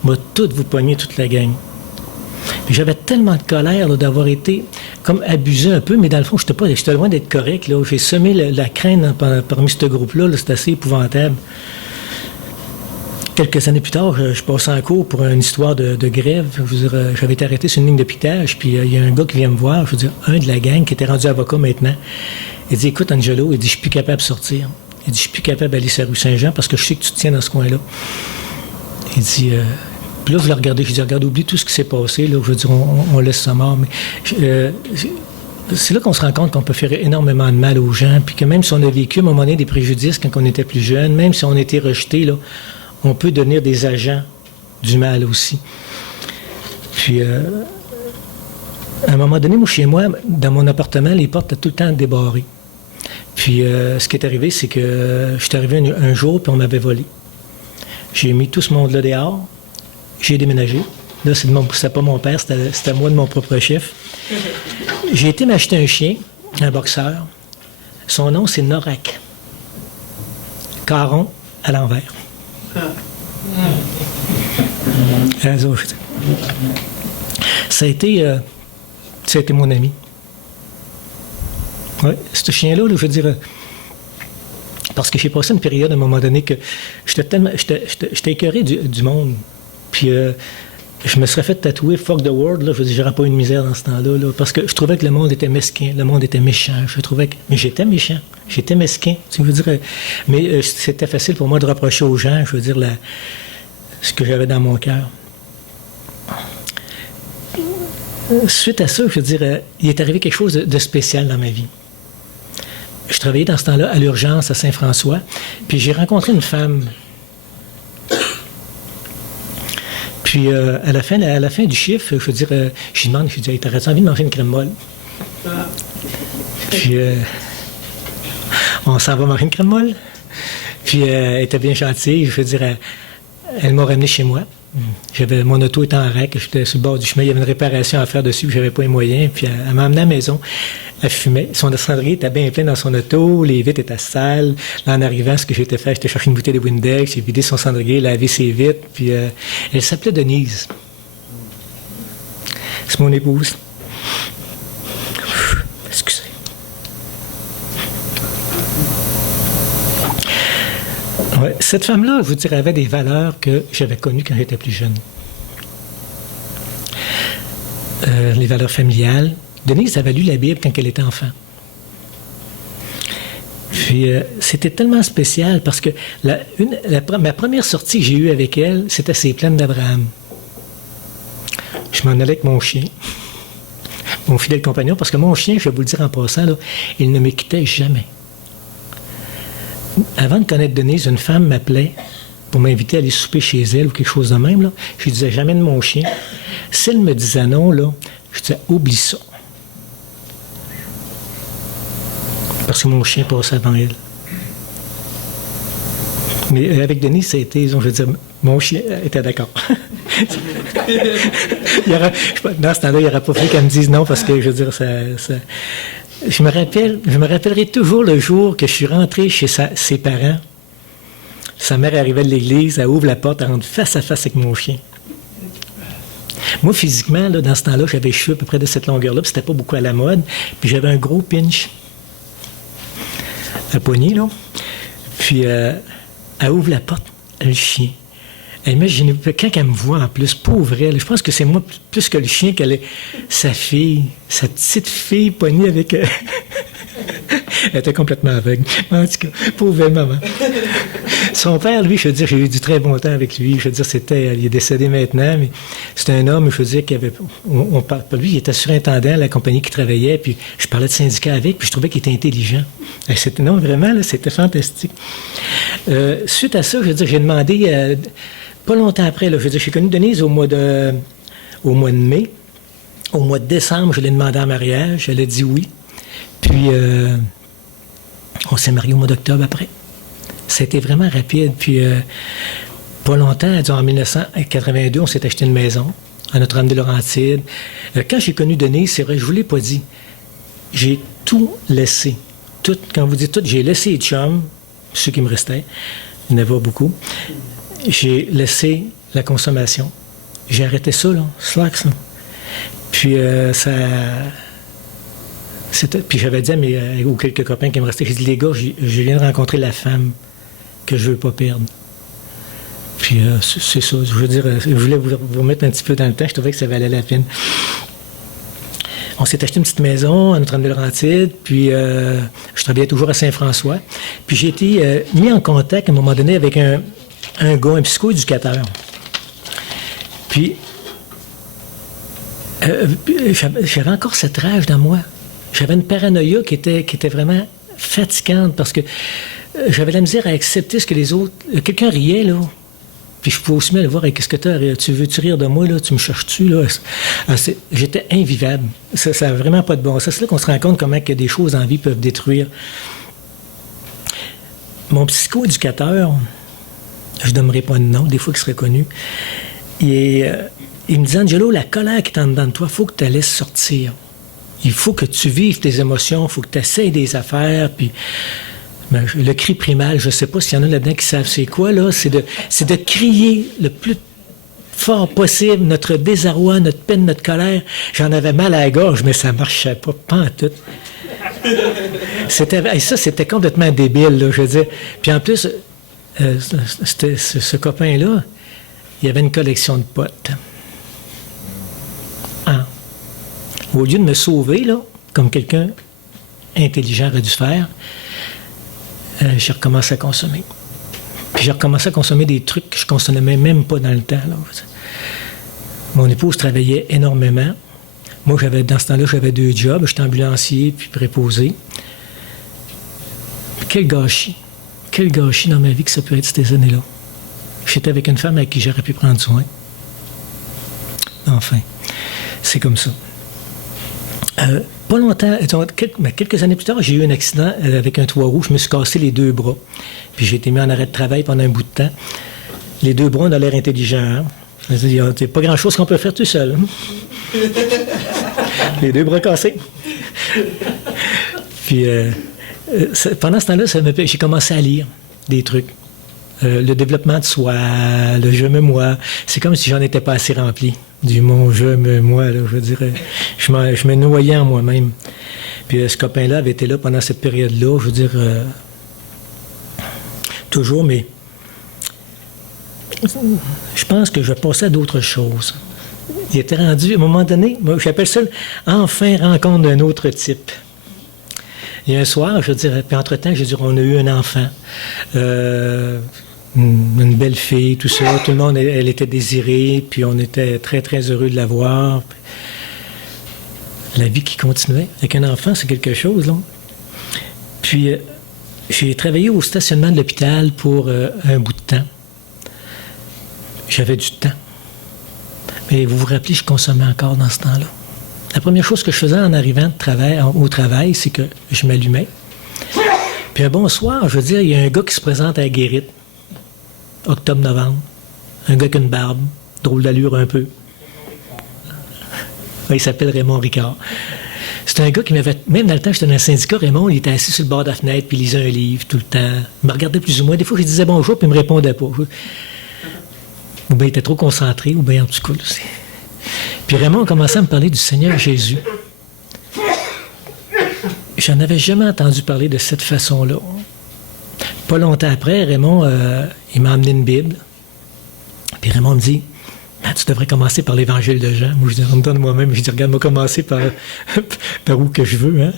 m'a tout vous pogner toute la gang. Puis j'avais tellement de colère là, d'avoir été comme abusé un peu, mais dans le fond, j'étais loin d'être correct. Là. J'ai semé la crainte parmi ce groupe-là, là, c'était assez épouvantable. Quelques années plus tard, je passais en cours pour une histoire de grève. Je veux dire, j'avais été arrêté sur une ligne de piquetage, puis il y a un gars qui vient me voir, je veux dire, un de la gang qui était rendu avocat maintenant. Il dit, écoute, Angelo, il dit, je suis plus capable de sortir. Il dit, je suis plus capable d'aller sur la rue Saint-Jean parce que je sais que tu te tiens dans ce coin-là. Il dit, puis là, je l'ai regardé, je dis, regarde, oublie tout ce qui s'est passé, là, je veux dire, on laisse ça mort. Mais c'est là qu'on se rend compte qu'on peut faire énormément de mal aux gens, puis que même si on a vécu à un moment donné des préjudices quand on était plus jeune, même si on a été rejeté, là, on peut devenir des agents du mal aussi. Puis, à un moment donné, moi, chez moi, dans mon appartement, les portes étaient tout le temps débarrées. Puis, ce qui est arrivé, c'est que je suis arrivé un jour, puis on m'avait volé. J'ai mis tout ce monde-là dehors. J'ai déménagé. Là, c'était pas mon père, c'était moi de mon propre chef. J'ai été m'acheter un chien, un boxeur. Son nom, c'est Norak. Caron à l'envers. Ça a été mon ami. Oui, ce chien-là, je veux dire, parce que j'ai passé une période à un moment donné que j'étais écœuré du monde. Puis je me serais fait tatouer Fuck the World, là, je veux dire, j'aurais pas eu de misère dans ce temps-là, là, parce que je trouvais que le monde était mesquin, le monde était méchant. Mais j'étais méchant, j'étais mesquin. Tu veux dire, mais c'était facile pour moi de reprocher aux gens, je veux dire, ce que j'avais dans mon cœur. Suite à ça, je veux dire, il est arrivé quelque chose de spécial dans ma vie. Je travaillais dans ce temps-là à l'urgence à Saint-François, puis j'ai rencontré une femme. Puis à la fin du chiffre, je veux dire, je lui demande, je lui dis, hey, t'aurais-tu envie de manger une crème molle? Puis on s'en va manger une crème molle. Puis elle était bien gentille, je veux dire, elle m'a ramené chez moi. Mon auto était en règle, j'étais sur le bord du chemin, il y avait une réparation à faire dessus, puis j'avais pas les moyens. Puis elle m'a emmené à la maison, elle fumait. Son cendrier était bien plein dans son auto, les vitres étaient sales. Là, en arrivant, ce que j'étais fait, j'étais chercher une bouteille de Windex, j'ai vidé son cendrier, lavé ses vitres, puis elle s'appelait Denise. C'est mon épouse. Excusez. Ouais, cette femme-là, je vous dirais, avait des valeurs que j'avais connues quand j'étais plus jeune. Les valeurs familiales. Denise avait lu la Bible quand elle était enfant. Puis c'était tellement spécial parce que ma première sortie que j'ai eue avec elle, c'était ces plaines d'Abraham. Je m'en allais avec mon chien, mon fidèle compagnon, parce que mon chien, je vais vous le dire en passant, là, il ne me quittait jamais. Avant de connaître Denise, une femme m'appelait pour m'inviter à aller souper chez elle ou quelque chose de même. Là. Je lui disais jamais de mon chien. Si elle me disait non, là, je disais oublie ça. Parce que mon chien passait avant elle. Mais avec Denise, ça a été, je veux dire, mon chien était d'accord. Dans ce temps-là, il n'aurait pas fallu qu'elle me dise non parce que, je veux dire, je me rappellerai toujours le jour que je suis rentré chez ses parents. Sa mère arrivait de l'église, elle ouvre la porte, elle rentre face à face avec mon chien. Moi, physiquement, là, dans ce temps-là, j'avais les cheveux à peu près de cette longueur-là, puis c'était pas beaucoup à la mode, puis j'avais un gros pinch à poignée, là. Puis elle ouvre la porte, le chien. Imaginez, quand elle me voit en plus, pauvre elle, je pense que c'est moi plus que le chien qu'elle est. Sa fille, sa petite fille poignée avec. Elle était complètement aveugle. En tout cas, pauvre maman. Son père, lui, je veux dire, j'ai eu du très bon temps avec lui. Je veux dire, il est décédé maintenant, mais c'est un homme, je veux dire, qui avait. On parle pas de lui, il était surintendant à la compagnie qui travaillait, puis je parlais de syndicat avec, puis je trouvais qu'il était intelligent. Non, vraiment, là, c'était fantastique. Suite à ça, je veux dire, j'ai demandé. Pas longtemps après, là, je veux dire, j'ai connu Denise au mois de mai. Au mois de décembre, je l'ai demandé en mariage. Elle a dit oui. Puis, on s'est mariés au mois d'octobre après. C'était vraiment rapide. Puis, Pas longtemps, disons, en 1982, on s'est acheté une maison à Notre-Dame-des-Laurentides. Quand j'ai connu Denise, c'est vrai, je ne vous l'ai pas dit, j'ai tout laissé. Tout, quand vous dites tout, j'ai laissé les chums, ceux qui me restaient, il y en avait pas beaucoup. J'ai laissé la consommation. J'ai arrêté ça, là, slacks, là. Puis puis j'avais dit aux quelques copains qui me restaient, j'ai dit, les gars, je viens de rencontrer la femme que je ne veux pas perdre. Puis c'est ça, je veux dire, je voulais vous remettre un petit peu dans le temps, je trouvais que ça valait la peine. On s'est acheté une petite maison à Notre-Dame-des-Laurentides, puis je travaillais toujours à Saint-François. Puis j'ai été mis en contact à un moment donné avec un gars, un psychoéducateur. Puis j'avais encore cette rage dans moi. J'avais une paranoïa qui était vraiment fatigante parce que j'avais la misère à accepter ce que les autres... Quelqu'un riait, là. Puis je pouvais aussi mal voir, qu'est-ce que tu veux-tu rire de moi, là? Tu me cherches-tu, là? J'étais invivable. Ça n'a vraiment pas de bon sens. C'est là qu'on se rend compte comment que des choses en vie peuvent détruire. Mon psychoéducateur, je ne nommerai pas de nom, des fois qu'il serait connu, il me disait, Angelo, la colère qui est en dedans de toi, il faut que tu la laisses sortir. Il faut que tu vives tes émotions, il faut que tu essaies des affaires, puis... Ben, le cri primal, je ne sais pas s'il y en a là-dedans qui savent c'est quoi, là, c'est de crier le plus fort possible notre désarroi, notre peine, notre colère. J'en avais mal à la gorge, mais ça ne marchait pas en tout. C'était complètement débile, là, je veux dire. Puis en plus, ce copain-là, il avait une collection de potes. Ah. Au lieu de me sauver, là, comme quelqu'un intelligent aurait dû faire, j'ai recommencé à consommer. Puis j'ai recommencé à consommer des trucs que je ne consommais même pas dans le temps. Là. Mon épouse travaillait énormément. Moi, dans ce temps-là, j'avais 2 jobs. J'étais ambulancier puis préposé. Quel gâchis. Quel gâchis dans ma vie que ça peut être ces années-là. J'étais avec une femme avec qui j'aurais pu prendre soin. Enfin, c'est comme ça. Pas longtemps, quelques années plus tard, j'ai eu un accident avec un toit rouge. Je me suis cassé les 2 bras. Puis j'ai été mis en arrêt de travail pendant un bout de temps. Les 2 bras, on a l'air intelligents. Hein? Il n'y a pas grand-chose qu'on peut faire tout seul. Hein? Les 2 bras cassés. Puis pendant ce temps-là, j'ai commencé à lire des trucs. Le développement de soi, le je me moi. C'est comme si j'en étais pas assez rempli du mon je me moi. Là, je veux dire, je me noyais en moi-même. Puis ce copain-là avait été là pendant cette période-là. Je veux dire, toujours, mais je pense que je passais à d'autres choses. Il était rendu, à un moment donné, moi, j'appelle ça enfin rencontre d'un autre type. Il y a un soir, je veux dire, puis entre-temps, je veux dire, on a eu un enfant. Une belle fille, tout ça. Tout le monde, elle était désirée, puis on était très, très heureux de la voir. La vie qui continuait. Avec un enfant, c'est quelque chose, là. Puis, j'ai travaillé au stationnement de l'hôpital pour un bout de temps. J'avais du temps. Mais vous vous rappelez, je consommais encore dans ce temps-là. La première chose que je faisais en arrivant au travail, c'est que je m'allumais. Puis un bon soir, je veux dire, il y a un gars qui se présente à la Guérite. Octobre-novembre. Un gars avec une barbe, drôle d'allure un peu. Il s'appelle Raymond Ricard. C'est un gars qui m'avait... Même dans le temps, j'étais dans un syndicat, Raymond, il était assis sur le bord de la fenêtre, puis il lisait un livre tout le temps. Il me regardait plus ou moins. Des fois, je lui disais bonjour, puis il ne me répondait pas. Ou bien il était trop concentré, ou bien en tout cas. Là, puis Raymond a commencé à me parler du Seigneur Jésus. J'en avais jamais entendu parler de cette façon-là. Pas longtemps après, Raymond, il m'a amené une Bible. Puis Raymond me dit, tu devrais commencer par l'Évangile de Jean. Moi, je dis, donne moi-même. Je dis, regarde, moi, commencer par où que je veux. Hein?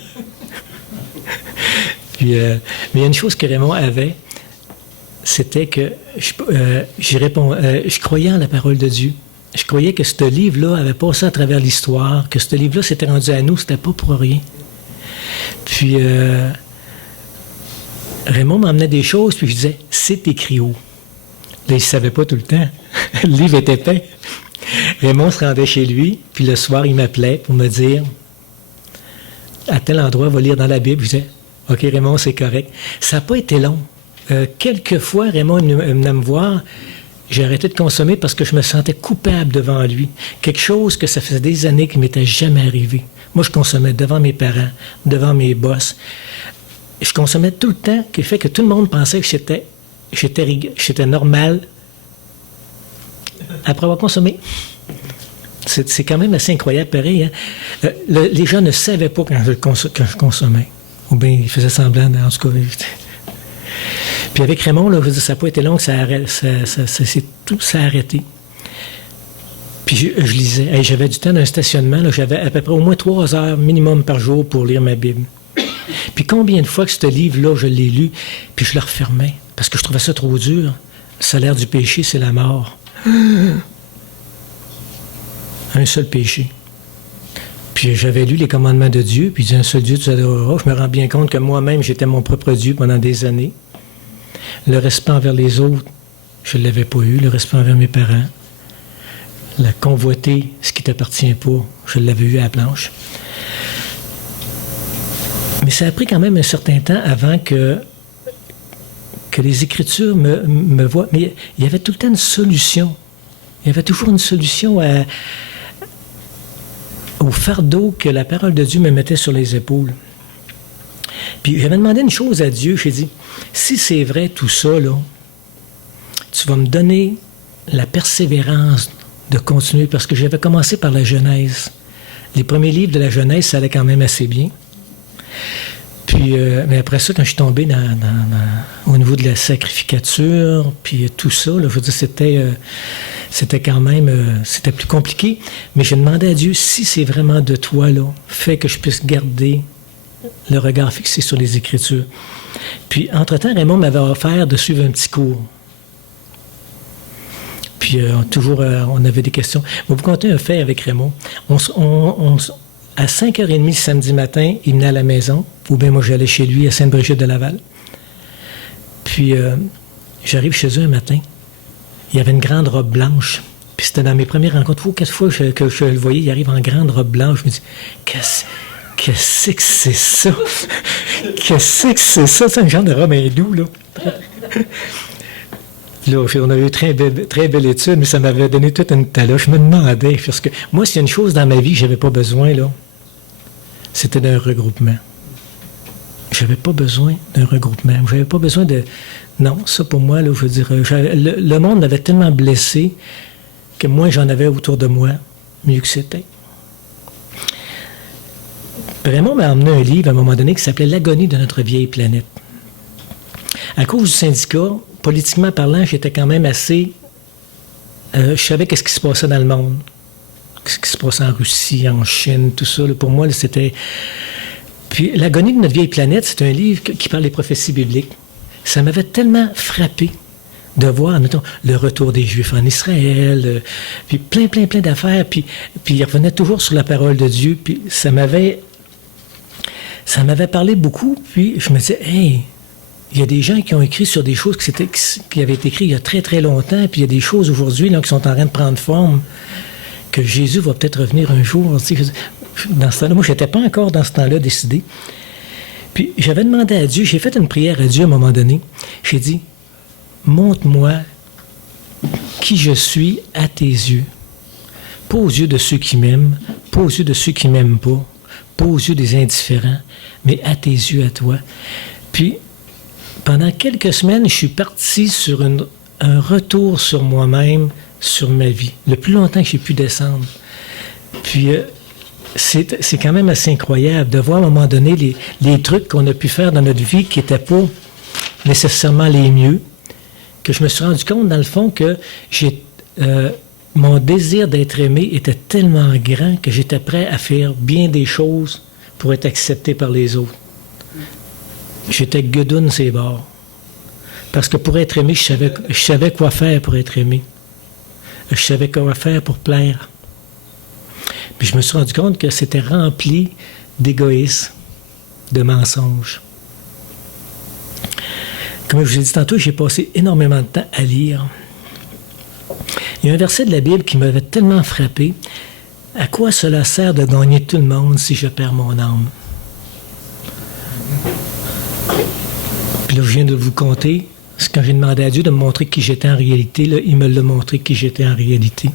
Puis, mais il y a une chose que Raymond avait, c'était que je croyais en la parole de Dieu. Je croyais que ce livre-là avait passé à travers l'histoire, que ce livre-là s'était rendu à nous, c'était pas pour rien. Puis, Raymond m'emmenait des choses, puis je disais, c'est écrit où? Là, il ne savait pas tout le temps. Le livre était peint. Raymond se rendait chez lui, puis le soir, il m'appelait pour me dire, à tel endroit, va lire dans la Bible. Je disais, OK, Raymond, c'est correct. Ça n'a pas été long. Quelquefois, Raymond venait me voir, j'ai arrêté de consommer parce que je me sentais coupable devant lui. Quelque chose que ça faisait des années qui ne m'était jamais arrivé. Moi, je consommais devant mes parents, devant mes boss. Je consommais tout le temps, qui fait que tout le monde pensait que j'étais normal après avoir consommé. C'est quand même assez incroyable, pareil. Hein? Les gens ne savaient pas quand je consommais. Ou bien ils faisaient semblant, en tout cas. Puis avec Raymond, là, je veux dire, ça n'a pas été long, ça a arrêté. Puis je lisais. Hey, j'avais du temps dans un stationnement, là, j'avais à peu près au moins 3 heures minimum par jour pour lire ma Bible. Puis combien de fois que ce livre-là, je l'ai lu, puis je le refermais, parce que je trouvais ça trop dur. Le salaire du péché, c'est la mort. Un seul péché. Puis j'avais lu les commandements de Dieu, puis il dit un seul Dieu, tu adoreras. Je me rends bien compte que moi-même, j'étais mon propre Dieu pendant des années. Le respect envers les autres, je ne l'avais pas eu. Le respect envers mes parents. La convoiter, ce qui ne t'appartient pas, je l'avais eu à la planche. Mais ça a pris quand même un certain temps avant que les Écritures me voient. Mais il y avait tout le temps une solution. Il y avait toujours une solution au fardeau que la parole de Dieu me mettait sur les épaules. Puis j'avais demandé une chose à Dieu. J'ai dit, si c'est vrai tout ça, là, tu vas me donner la persévérance de continuer, parce que j'avais commencé par la Genèse. Les premiers livres de la Genèse, ça allait quand même assez bien. Puis, mais après ça, quand je suis tombé au niveau de la sacrificature, puis tout ça, là, je veux dire, c'était quand même, c'était plus compliqué. Mais j'ai demandé à Dieu, si c'est vraiment de toi, là, fais que je puisse garder le regard fixé sur les Écritures. Puis, entre-temps, Raymond m'avait offert de suivre un petit cours. Puis, on avait des questions. Je vais vous conter un fait avec Raymond. À 5h30 le samedi matin, il venait à la maison, ou bien moi j'allais chez lui à Sainte-Brigitte-de-Laval. Puis j'arrive chez eux un matin, il y avait une grande robe blanche. Puis c'était dans mes premières rencontres. 4 fois que je le voyais, il arrive en grande robe blanche. Je me dis, qu'est-ce que c'est ça? Qu'est-ce que c'est ça? C'est un genre de robe hindoue, là. Là, on avait eu très belle étude, mais ça m'avait donné toute une taloche. Je me demandais, parce que moi, s'il y a une chose dans ma vie que je n'avais pas besoin, là, c'était d'un regroupement. Je n'avais pas besoin d'un regroupement. Je n'avais pas besoin de... Non, ça pour moi, là, je veux dire, le monde m'avait tellement blessé que moins j'en avais autour de moi, mieux que c'était. Raymond m'a emmené un livre à un moment donné qui s'appelait « L'agonie de notre vieille planète ». À cause du syndicat, politiquement parlant, j'étais quand même assez... je savais qu'est-ce qui se passait dans le monde. Qu'est-ce qui se passait en Russie, en Chine, tout ça. Là, pour moi, là, c'était... Puis « L'agonie de notre vieille planète », c'est un livre qui parle des prophéties bibliques. Ça m'avait tellement frappé de voir, mettons, le retour des Juifs en Israël, puis plein d'affaires, puis il revenait toujours sur la parole de Dieu, puis ça m'avait parlé beaucoup, puis je me disais, hey, il y a des gens qui ont écrit sur des choses qui avaient été écrites il y a très, très longtemps, puis il y a des choses aujourd'hui là, qui sont en train de prendre forme, que Jésus va peut-être revenir un jour. Dans ce temps-là, moi, je n'étais pas encore dans ce temps-là décidé. Puis j'avais demandé à Dieu, j'ai fait une prière à Dieu à un moment donné. J'ai dit, montre-moi qui je suis à tes yeux. Pas aux yeux de ceux qui m'aiment, pas aux yeux de ceux qui ne m'aiment pas aux yeux des indifférents, mais à tes yeux, à toi. Puis, pendant quelques semaines, je suis parti sur un retour sur moi-même, sur ma vie. Le plus longtemps que j'ai pu descendre. Puis, c'est quand même assez incroyable de voir à un moment donné les trucs qu'on a pu faire dans notre vie qui n'étaient pas nécessairement les mieux, que je me suis rendu compte, dans le fond, que mon désir d'être aimé était tellement grand que j'étais prêt à faire bien des choses pour être accepté par les autres. J'étais gueudonne ces bords. Parce que pour être aimé, je savais quoi faire pour être aimé. Je savais quoi faire pour plaire. Puis je me suis rendu compte que c'était rempli d'égoïsme, de mensonges. Comme je vous ai dit tantôt, j'ai passé énormément de temps à lire. Il y a un verset de la Bible qui m'avait tellement frappé. « À quoi cela sert de gagner tout le monde si je perds mon âme? » Puis là, je viens de vous conter quand j'ai demandé à Dieu de me montrer qui j'étais en réalité, là, il me l'a montré qui j'étais en réalité.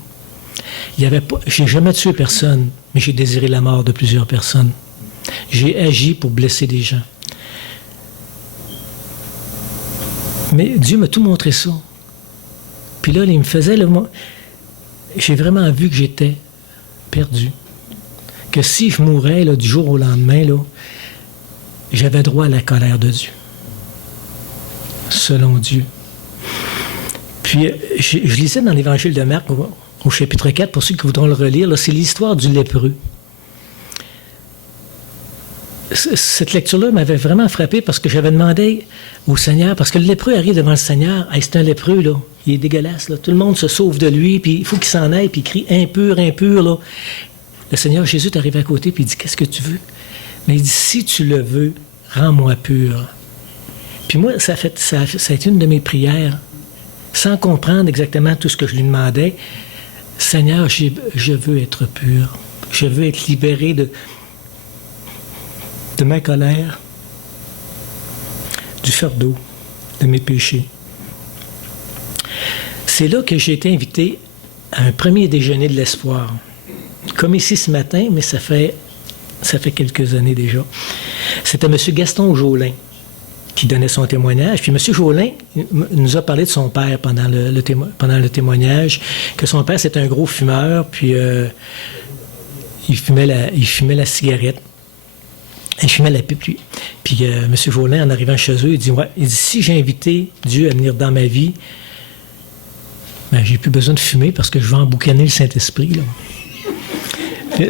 J'ai jamais tué personne, mais j'ai désiré la mort de plusieurs personnes. J'ai agi pour blesser des gens. Mais Dieu m'a tout montré ça. Puis là, il me faisait j'ai vraiment vu que j'étais perdu. Que si je mourais là, du jour au lendemain, là, j'avais droit à la colère de Dieu. Selon Dieu. Puis, je lisais dans l'Évangile de Marc, au chapitre 4, pour ceux qui voudront le relire, là, c'est l'histoire du lépreux. Cette lecture-là m'avait vraiment frappé parce que j'avais demandé au Seigneur, parce que le lépreux arrive devant le Seigneur, hey, c'est un lépreux, là, il est dégueulasse, là. Tout le monde se sauve de lui, puis il faut qu'il s'en aille, puis il crie impur, impur, là. Le Seigneur Jésus est arrivé à côté, puis il dit, qu'est-ce que tu veux? Mais il dit, si tu le veux, rends-moi pur. Puis moi, ça a été une de mes prières, sans comprendre exactement tout ce que je lui demandais. Seigneur, je veux être pur, je veux être libéré de ma colère, du fardeau, de mes péchés. C'est là que j'ai été invité à un premier déjeuner de l'espoir. Comme ici ce matin, mais ça fait quelques années déjà. C'était M. Gaston Jolin qui donnait son témoignage. Puis M. Jolin nous a parlé de son père pendant le témoignage, que son père, c'était un gros fumeur, puis il fumait la cigarette. Il fumait la pipe, lui. Puis M. Jolin, en arrivant chez eux, il dit, si j'ai invité Dieu à venir dans ma vie, ben, j'ai plus besoin de fumer parce que je vais emboucaner le Saint-Esprit, là.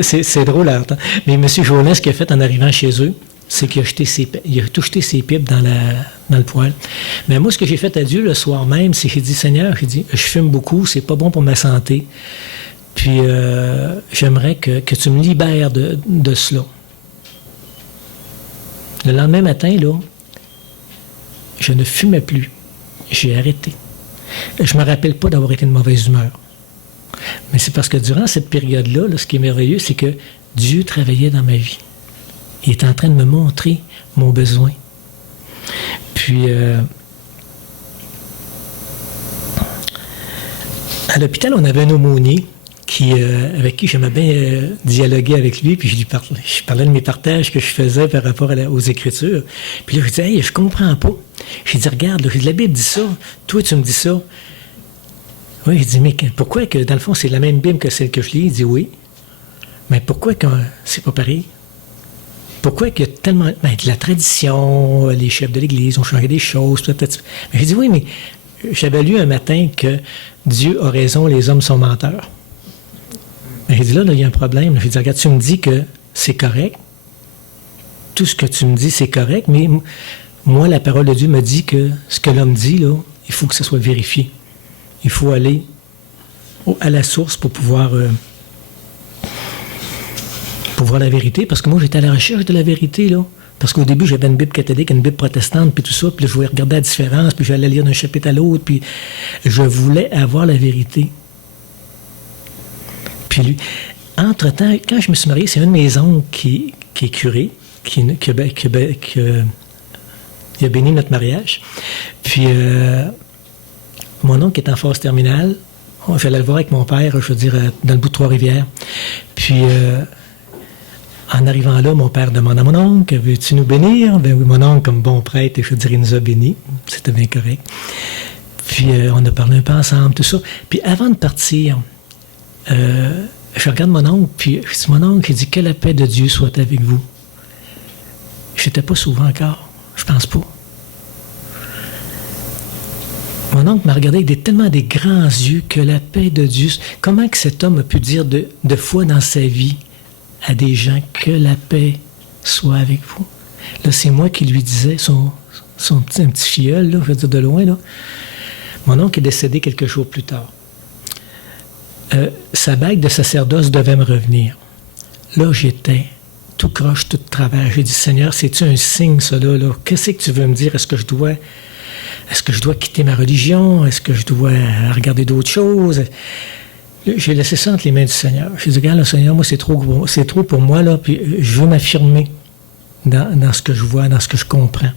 C'est drôle, hein? Mais M. Jolin, ce qu'il a fait en arrivant chez eux, c'est qu'il a tout jeté ses pipes dans le poêle. Mais moi, ce que j'ai fait à Dieu le soir même, c'est que j'ai dit, Seigneur, je fume beaucoup, c'est pas bon pour ma santé. Puis j'aimerais que tu me libères de cela. Le lendemain matin, là, je ne fumais plus. J'ai arrêté. Je ne me rappelle pas d'avoir été de mauvaise humeur. Mais c'est parce que durant cette période-là, là, ce qui est merveilleux, c'est que Dieu travaillait dans ma vie. Il était en train de me montrer mon besoin. Puis, à l'hôpital, on avait un aumônier avec qui j'aimais bien dialoguer avec lui, puis je parlais de mes partages que je faisais par rapport aux Écritures. Puis là, je disais, hey, je comprends pas. J'ai dit, regarde, là, la Bible dit ça, toi, tu me dis ça. Oui, il dit, mais pourquoi que, dans le fond, c'est la même Bible que celle que je lis? Il dit, oui. Mais pourquoi que c'est pas pareil? Pourquoi qu'il y a tellement... de la tradition, les chefs de l'Église ont changé des choses, peut-être. Mais j'ai dit, oui, mais j'avais lu un matin que Dieu a raison, les hommes sont menteurs. Mais j'ai dit, là, il y a un problème. J'ai dit, regarde, tu me dis que c'est correct. Tout ce que tu me dis, c'est correct, mais moi, la parole de Dieu me dit que ce que l'homme dit, là, il faut que ça soit vérifié. Il faut aller à la source pour pouvoir voir la vérité, parce que moi, j'étais à la recherche de la vérité, là. Parce qu'au début, j'avais une Bible catholique, une Bible protestante, puis tout ça, puis là, je voulais regarder la différence, puis j'allais lire d'un chapitre à l'autre, puis je voulais avoir la vérité. Puis lui, entre-temps, quand je me suis marié, c'est un de mes oncles qui est curé, qui a béni notre mariage. Puis mon oncle est en phase terminale. J'allais le voir avec mon père, je veux dire, dans le bout de Trois-Rivières. Puis en arrivant là, mon père demande à mon oncle, veux-tu nous bénir? Ben oui, mon oncle, comme bon prêtre, je veux dire, il nous a bénis. C'était bien correct. Puis on a parlé un peu ensemble, tout ça. Puis avant de partir, je regarde mon oncle, puis je dis, mon oncle, j'ai dit, que la paix de Dieu soit avec vous. Je n'étais pas souvent encore, je pense pas. Mon oncle m'a regardé avec tellement des grands yeux que la paix de Dieu... Comment que cet homme a pu dire de foi dans sa vie à des gens que la paix soit avec vous? Là, c'est moi qui lui disais, un petit filleul, là, je veux dire de loin, là. Mon oncle est décédé quelques jours plus tard. Sa bague de sacerdoce devait me revenir. Là, j'étais tout croche, tout de travers. J'ai dit, Seigneur, c'est-tu un signe, ça, là? Qu'est-ce que tu veux me dire? Est-ce que je dois quitter ma religion? Est-ce que je dois regarder d'autres choses? J'ai laissé ça entre les mains du Seigneur. J'ai dit, regarde, Seigneur, moi, c'est trop pour moi, là, puis je veux m'affirmer dans ce que je vois, dans ce que je comprends.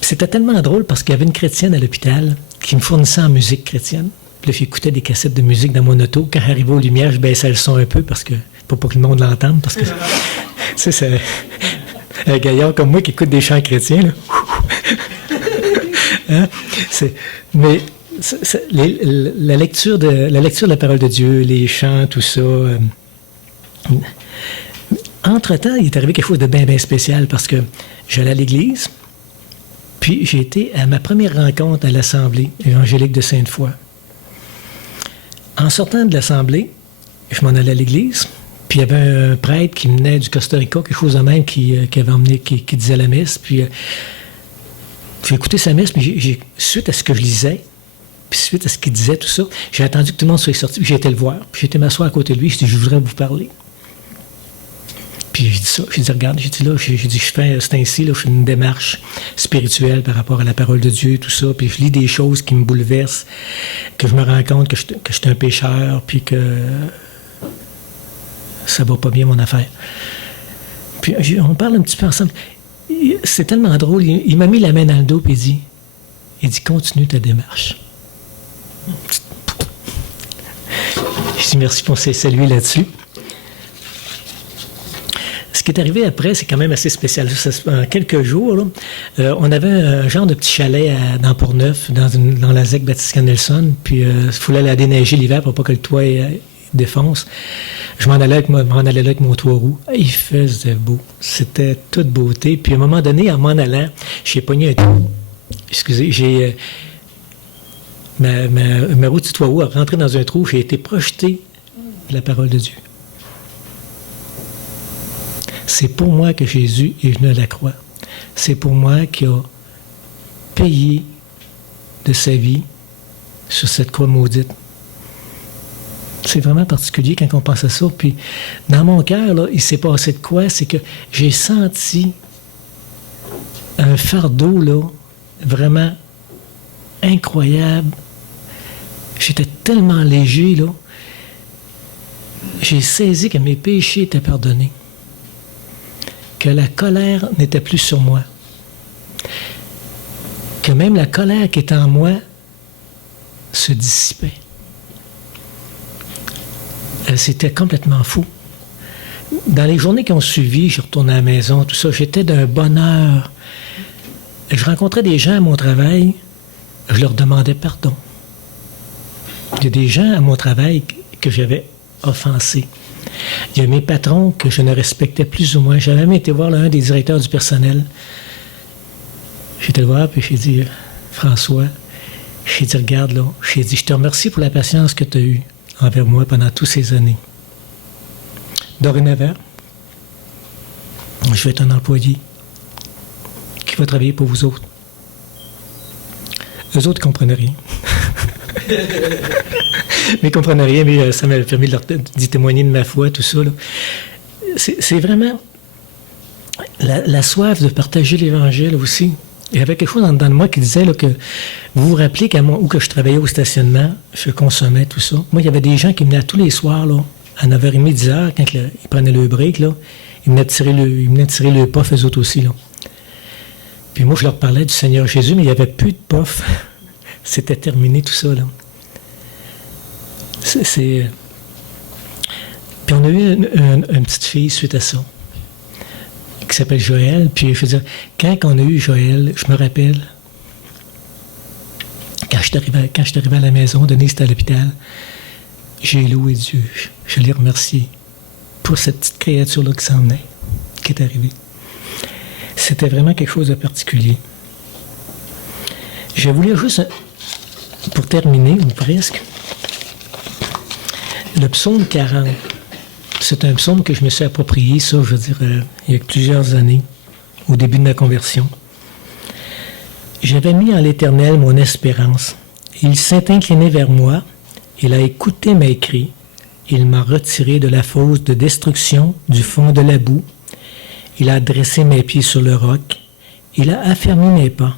Puis c'était tellement drôle parce qu'il y avait une chrétienne à l'hôpital qui me fournissait en musique chrétienne. Puis là, j'écoutais des cassettes de musique dans mon auto. Quand j'arrivais aux lumières, je baissais le son un peu parce que, pour pas que le monde l'entende. Parce que, tu sais, c'est un gaillard comme moi qui écoute des chants chrétiens. Là. Hein? Mais la lecture de la parole de Dieu, les chants, tout ça. Entre-temps, il est arrivé quelque chose de bien, bien spécial parce que j'allais à l'église, puis j'ai été à ma première rencontre à l'Assemblée évangélique de Sainte-Foy. En sortant de l'Assemblée, je m'en allais à l'église, puis il y avait un prêtre qui venait du Costa Rica, quelque chose de même, qui avait emmené, qui disait la messe, puis j'ai écouté sa messe, mais suite à ce que je lisais, puis suite à ce qu'il disait, tout ça, j'ai attendu que tout le monde soit sorti, puis j'ai été le voir, puis j'ai été m'asseoir à côté de lui, j'ai dit, je voudrais vous parler. Puis j'ai dit ça, j'ai dit, regarde, j'ai dit, je fais, c'est ainsi, là, je fais une démarche spirituelle par rapport à la parole de Dieu, tout ça, puis je lis des choses qui me bouleversent, que je me rends compte que je suis un pécheur, puis que ça va pas bien, mon affaire. Puis on parle un petit peu ensemble. C'est tellement drôle, il m'a mis la main dans le dos, puis il dit, continue ta démarche. Je dis, merci pour ces saluer là-dessus. Ce qui est arrivé après, c'est quand même assez spécial. En quelques jours, là, on avait un genre de petit chalet dans Port-Neuf, dans la ZEC Baptiste Nelson, puis il fallait la déneiger l'hiver pour pas que le toit défonce. Je m'en allais là avec mon 3 roues. Il faisait beau. C'était toute beauté. Puis à un moment donné, en m'en allant, j'ai pogné un trou. Excusez, ma roue du 3 roues a rentré dans un trou. J'ai été projeté de la parole de Dieu. C'est pour moi que Jésus est venu à la croix. C'est pour moi qu'il a payé de sa vie sur cette croix maudite. C'est vraiment particulier quand on pense à ça. Puis, dans mon cœur, là, il s'est passé de quoi? C'est que j'ai senti un fardeau, là, vraiment incroyable. J'étais tellement léger, là. J'ai saisi que mes péchés étaient pardonnés. Que la colère n'était plus sur moi. Que même la colère qui était en moi se dissipait. C'était complètement fou. Dans les journées qui ont suivi, je retournais à la maison, tout ça, j'étais d'un bonheur. Je rencontrais des gens à mon travail, je leur demandais pardon. Il y a des gens à mon travail que j'avais offensés. Il y a mes patrons que je ne respectais plus ou moins. J'avais même été voir un des directeurs du personnel. J'étais le voir, puis j'ai dit, François, j'ai dit, regarde là, j'ai dit, je te remercie pour la patience que tu as eue envers moi pendant toutes ces années. Dorénavant, je vais être un employé qui va travailler pour vous autres. Eux autres ne comprenaient rien. Mais ils ne comprenaient rien, mais ça m'a permis d'y témoigner de ma foi, tout ça. Là. C'est vraiment la soif de partager l'Évangile aussi. Il y avait quelque chose dans moi qui disait là, que vous vous rappelez où que je travaillais au stationnement, je consommais tout ça. Moi, il y avait des gens qui venaient tous les soirs, là, à 9h30, 10h, quand ils prenaient le break, là, ils venaient tirer le puff, eux autres aussi. Là. Puis moi, je leur parlais du Seigneur Jésus, mais il n'y avait plus de puff. C'était terminé tout ça. Là. Puis on a eu une petite fille suite à ça, qui s'appelle Joël. Puis je veux dire, quand on a eu Joël, je me rappelle, quand je suis arrivé à la maison, Denise était à l'hôpital, j'ai loué Dieu. Je l'ai remercié pour cette petite créature-là qui s'en venait, qui est arrivée. C'était vraiment quelque chose de particulier. Je voulais juste, pour terminer, ou presque, le psaume 40. C'est un psaume que je me suis approprié, ça, je veux dire, il y a plusieurs années, au début de ma conversion. J'avais mis en l'Éternel mon espérance. Il s'est incliné vers moi, il a écouté mes cris, il m'a retiré de la fosse de destruction, du fond de la boue. Il a dressé mes pieds sur le roc, il a affermi mes pas.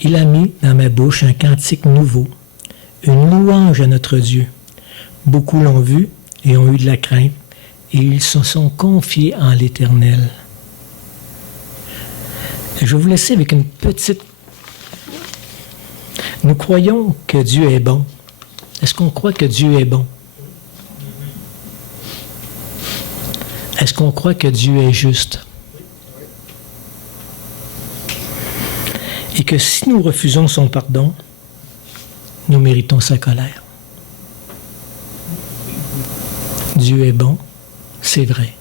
Il a mis dans ma bouche un cantique nouveau, une louange à notre Dieu. Beaucoup l'ont vu et ont eu de la crainte, et ils se sont confiés en l'Éternel. Je vais vous laisser avec une petite... Nous croyons que Dieu est bon. Est-ce qu'on croit que Dieu est bon? Est-ce qu'on croit que Dieu est juste? Et que si nous refusons son pardon, nous méritons sa colère. Dieu est bon, c'est vrai.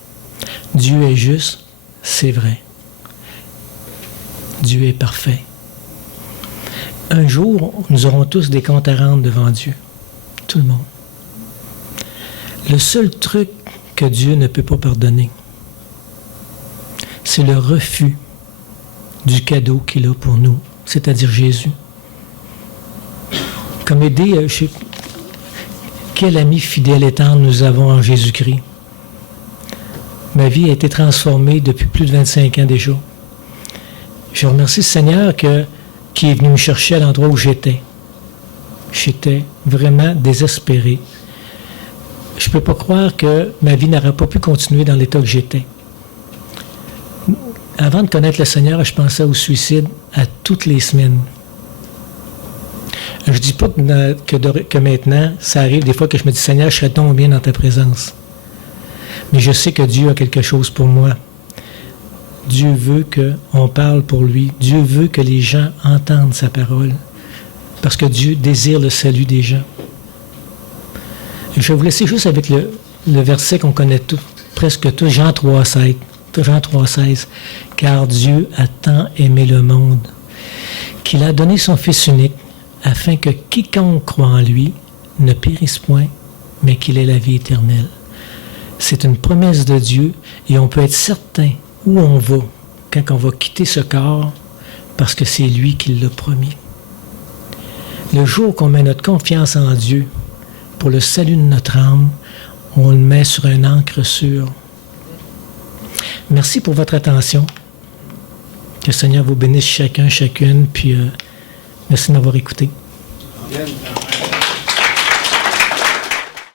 Dieu est juste, c'est vrai. Dieu est parfait. Un jour, nous aurons tous des comptes à rendre devant Dieu. Tout le monde. Le seul truc que Dieu ne peut pas pardonner, c'est le refus du cadeau qu'il a pour nous, c'est-à-dire Jésus. Comme aider, quel ami fidèle et tendre nous avons en Jésus-Christ. Ma vie a été transformée depuis plus de 25 ans déjà. Je remercie le Seigneur qui est venu me chercher à l'endroit où j'étais. J'étais vraiment désespéré. Je ne peux pas croire que ma vie n'aurait pas pu continuer dans l'état que j'étais. Avant de connaître le Seigneur, je pensais au suicide à toutes les semaines. Je ne dis pas que maintenant, ça arrive des fois que je me dis, Seigneur, je serais donc bien dans ta présence. Mais je sais que Dieu a quelque chose pour moi. Dieu veut qu'on parle pour lui. Dieu veut que les gens entendent sa parole. Parce que Dieu désire le salut des gens. Je vais vous laisser juste avec le verset qu'on connaît presque tous, Jean 3,16. Jean 3,16. Car Dieu a tant aimé le monde qu'il a donné son Fils unique afin que quiconque croit en lui ne périsse point, mais qu'il ait la vie éternelle. C'est une promesse de Dieu et on peut être certain où on va quand on va quitter ce corps parce que c'est lui qui l'a promis. Le jour qu'on met notre confiance en Dieu pour le salut de notre âme, on le met sur un ancre sûre. Merci pour votre attention. Que le Seigneur vous bénisse chacun, chacune, puis merci de m'avoir écouté.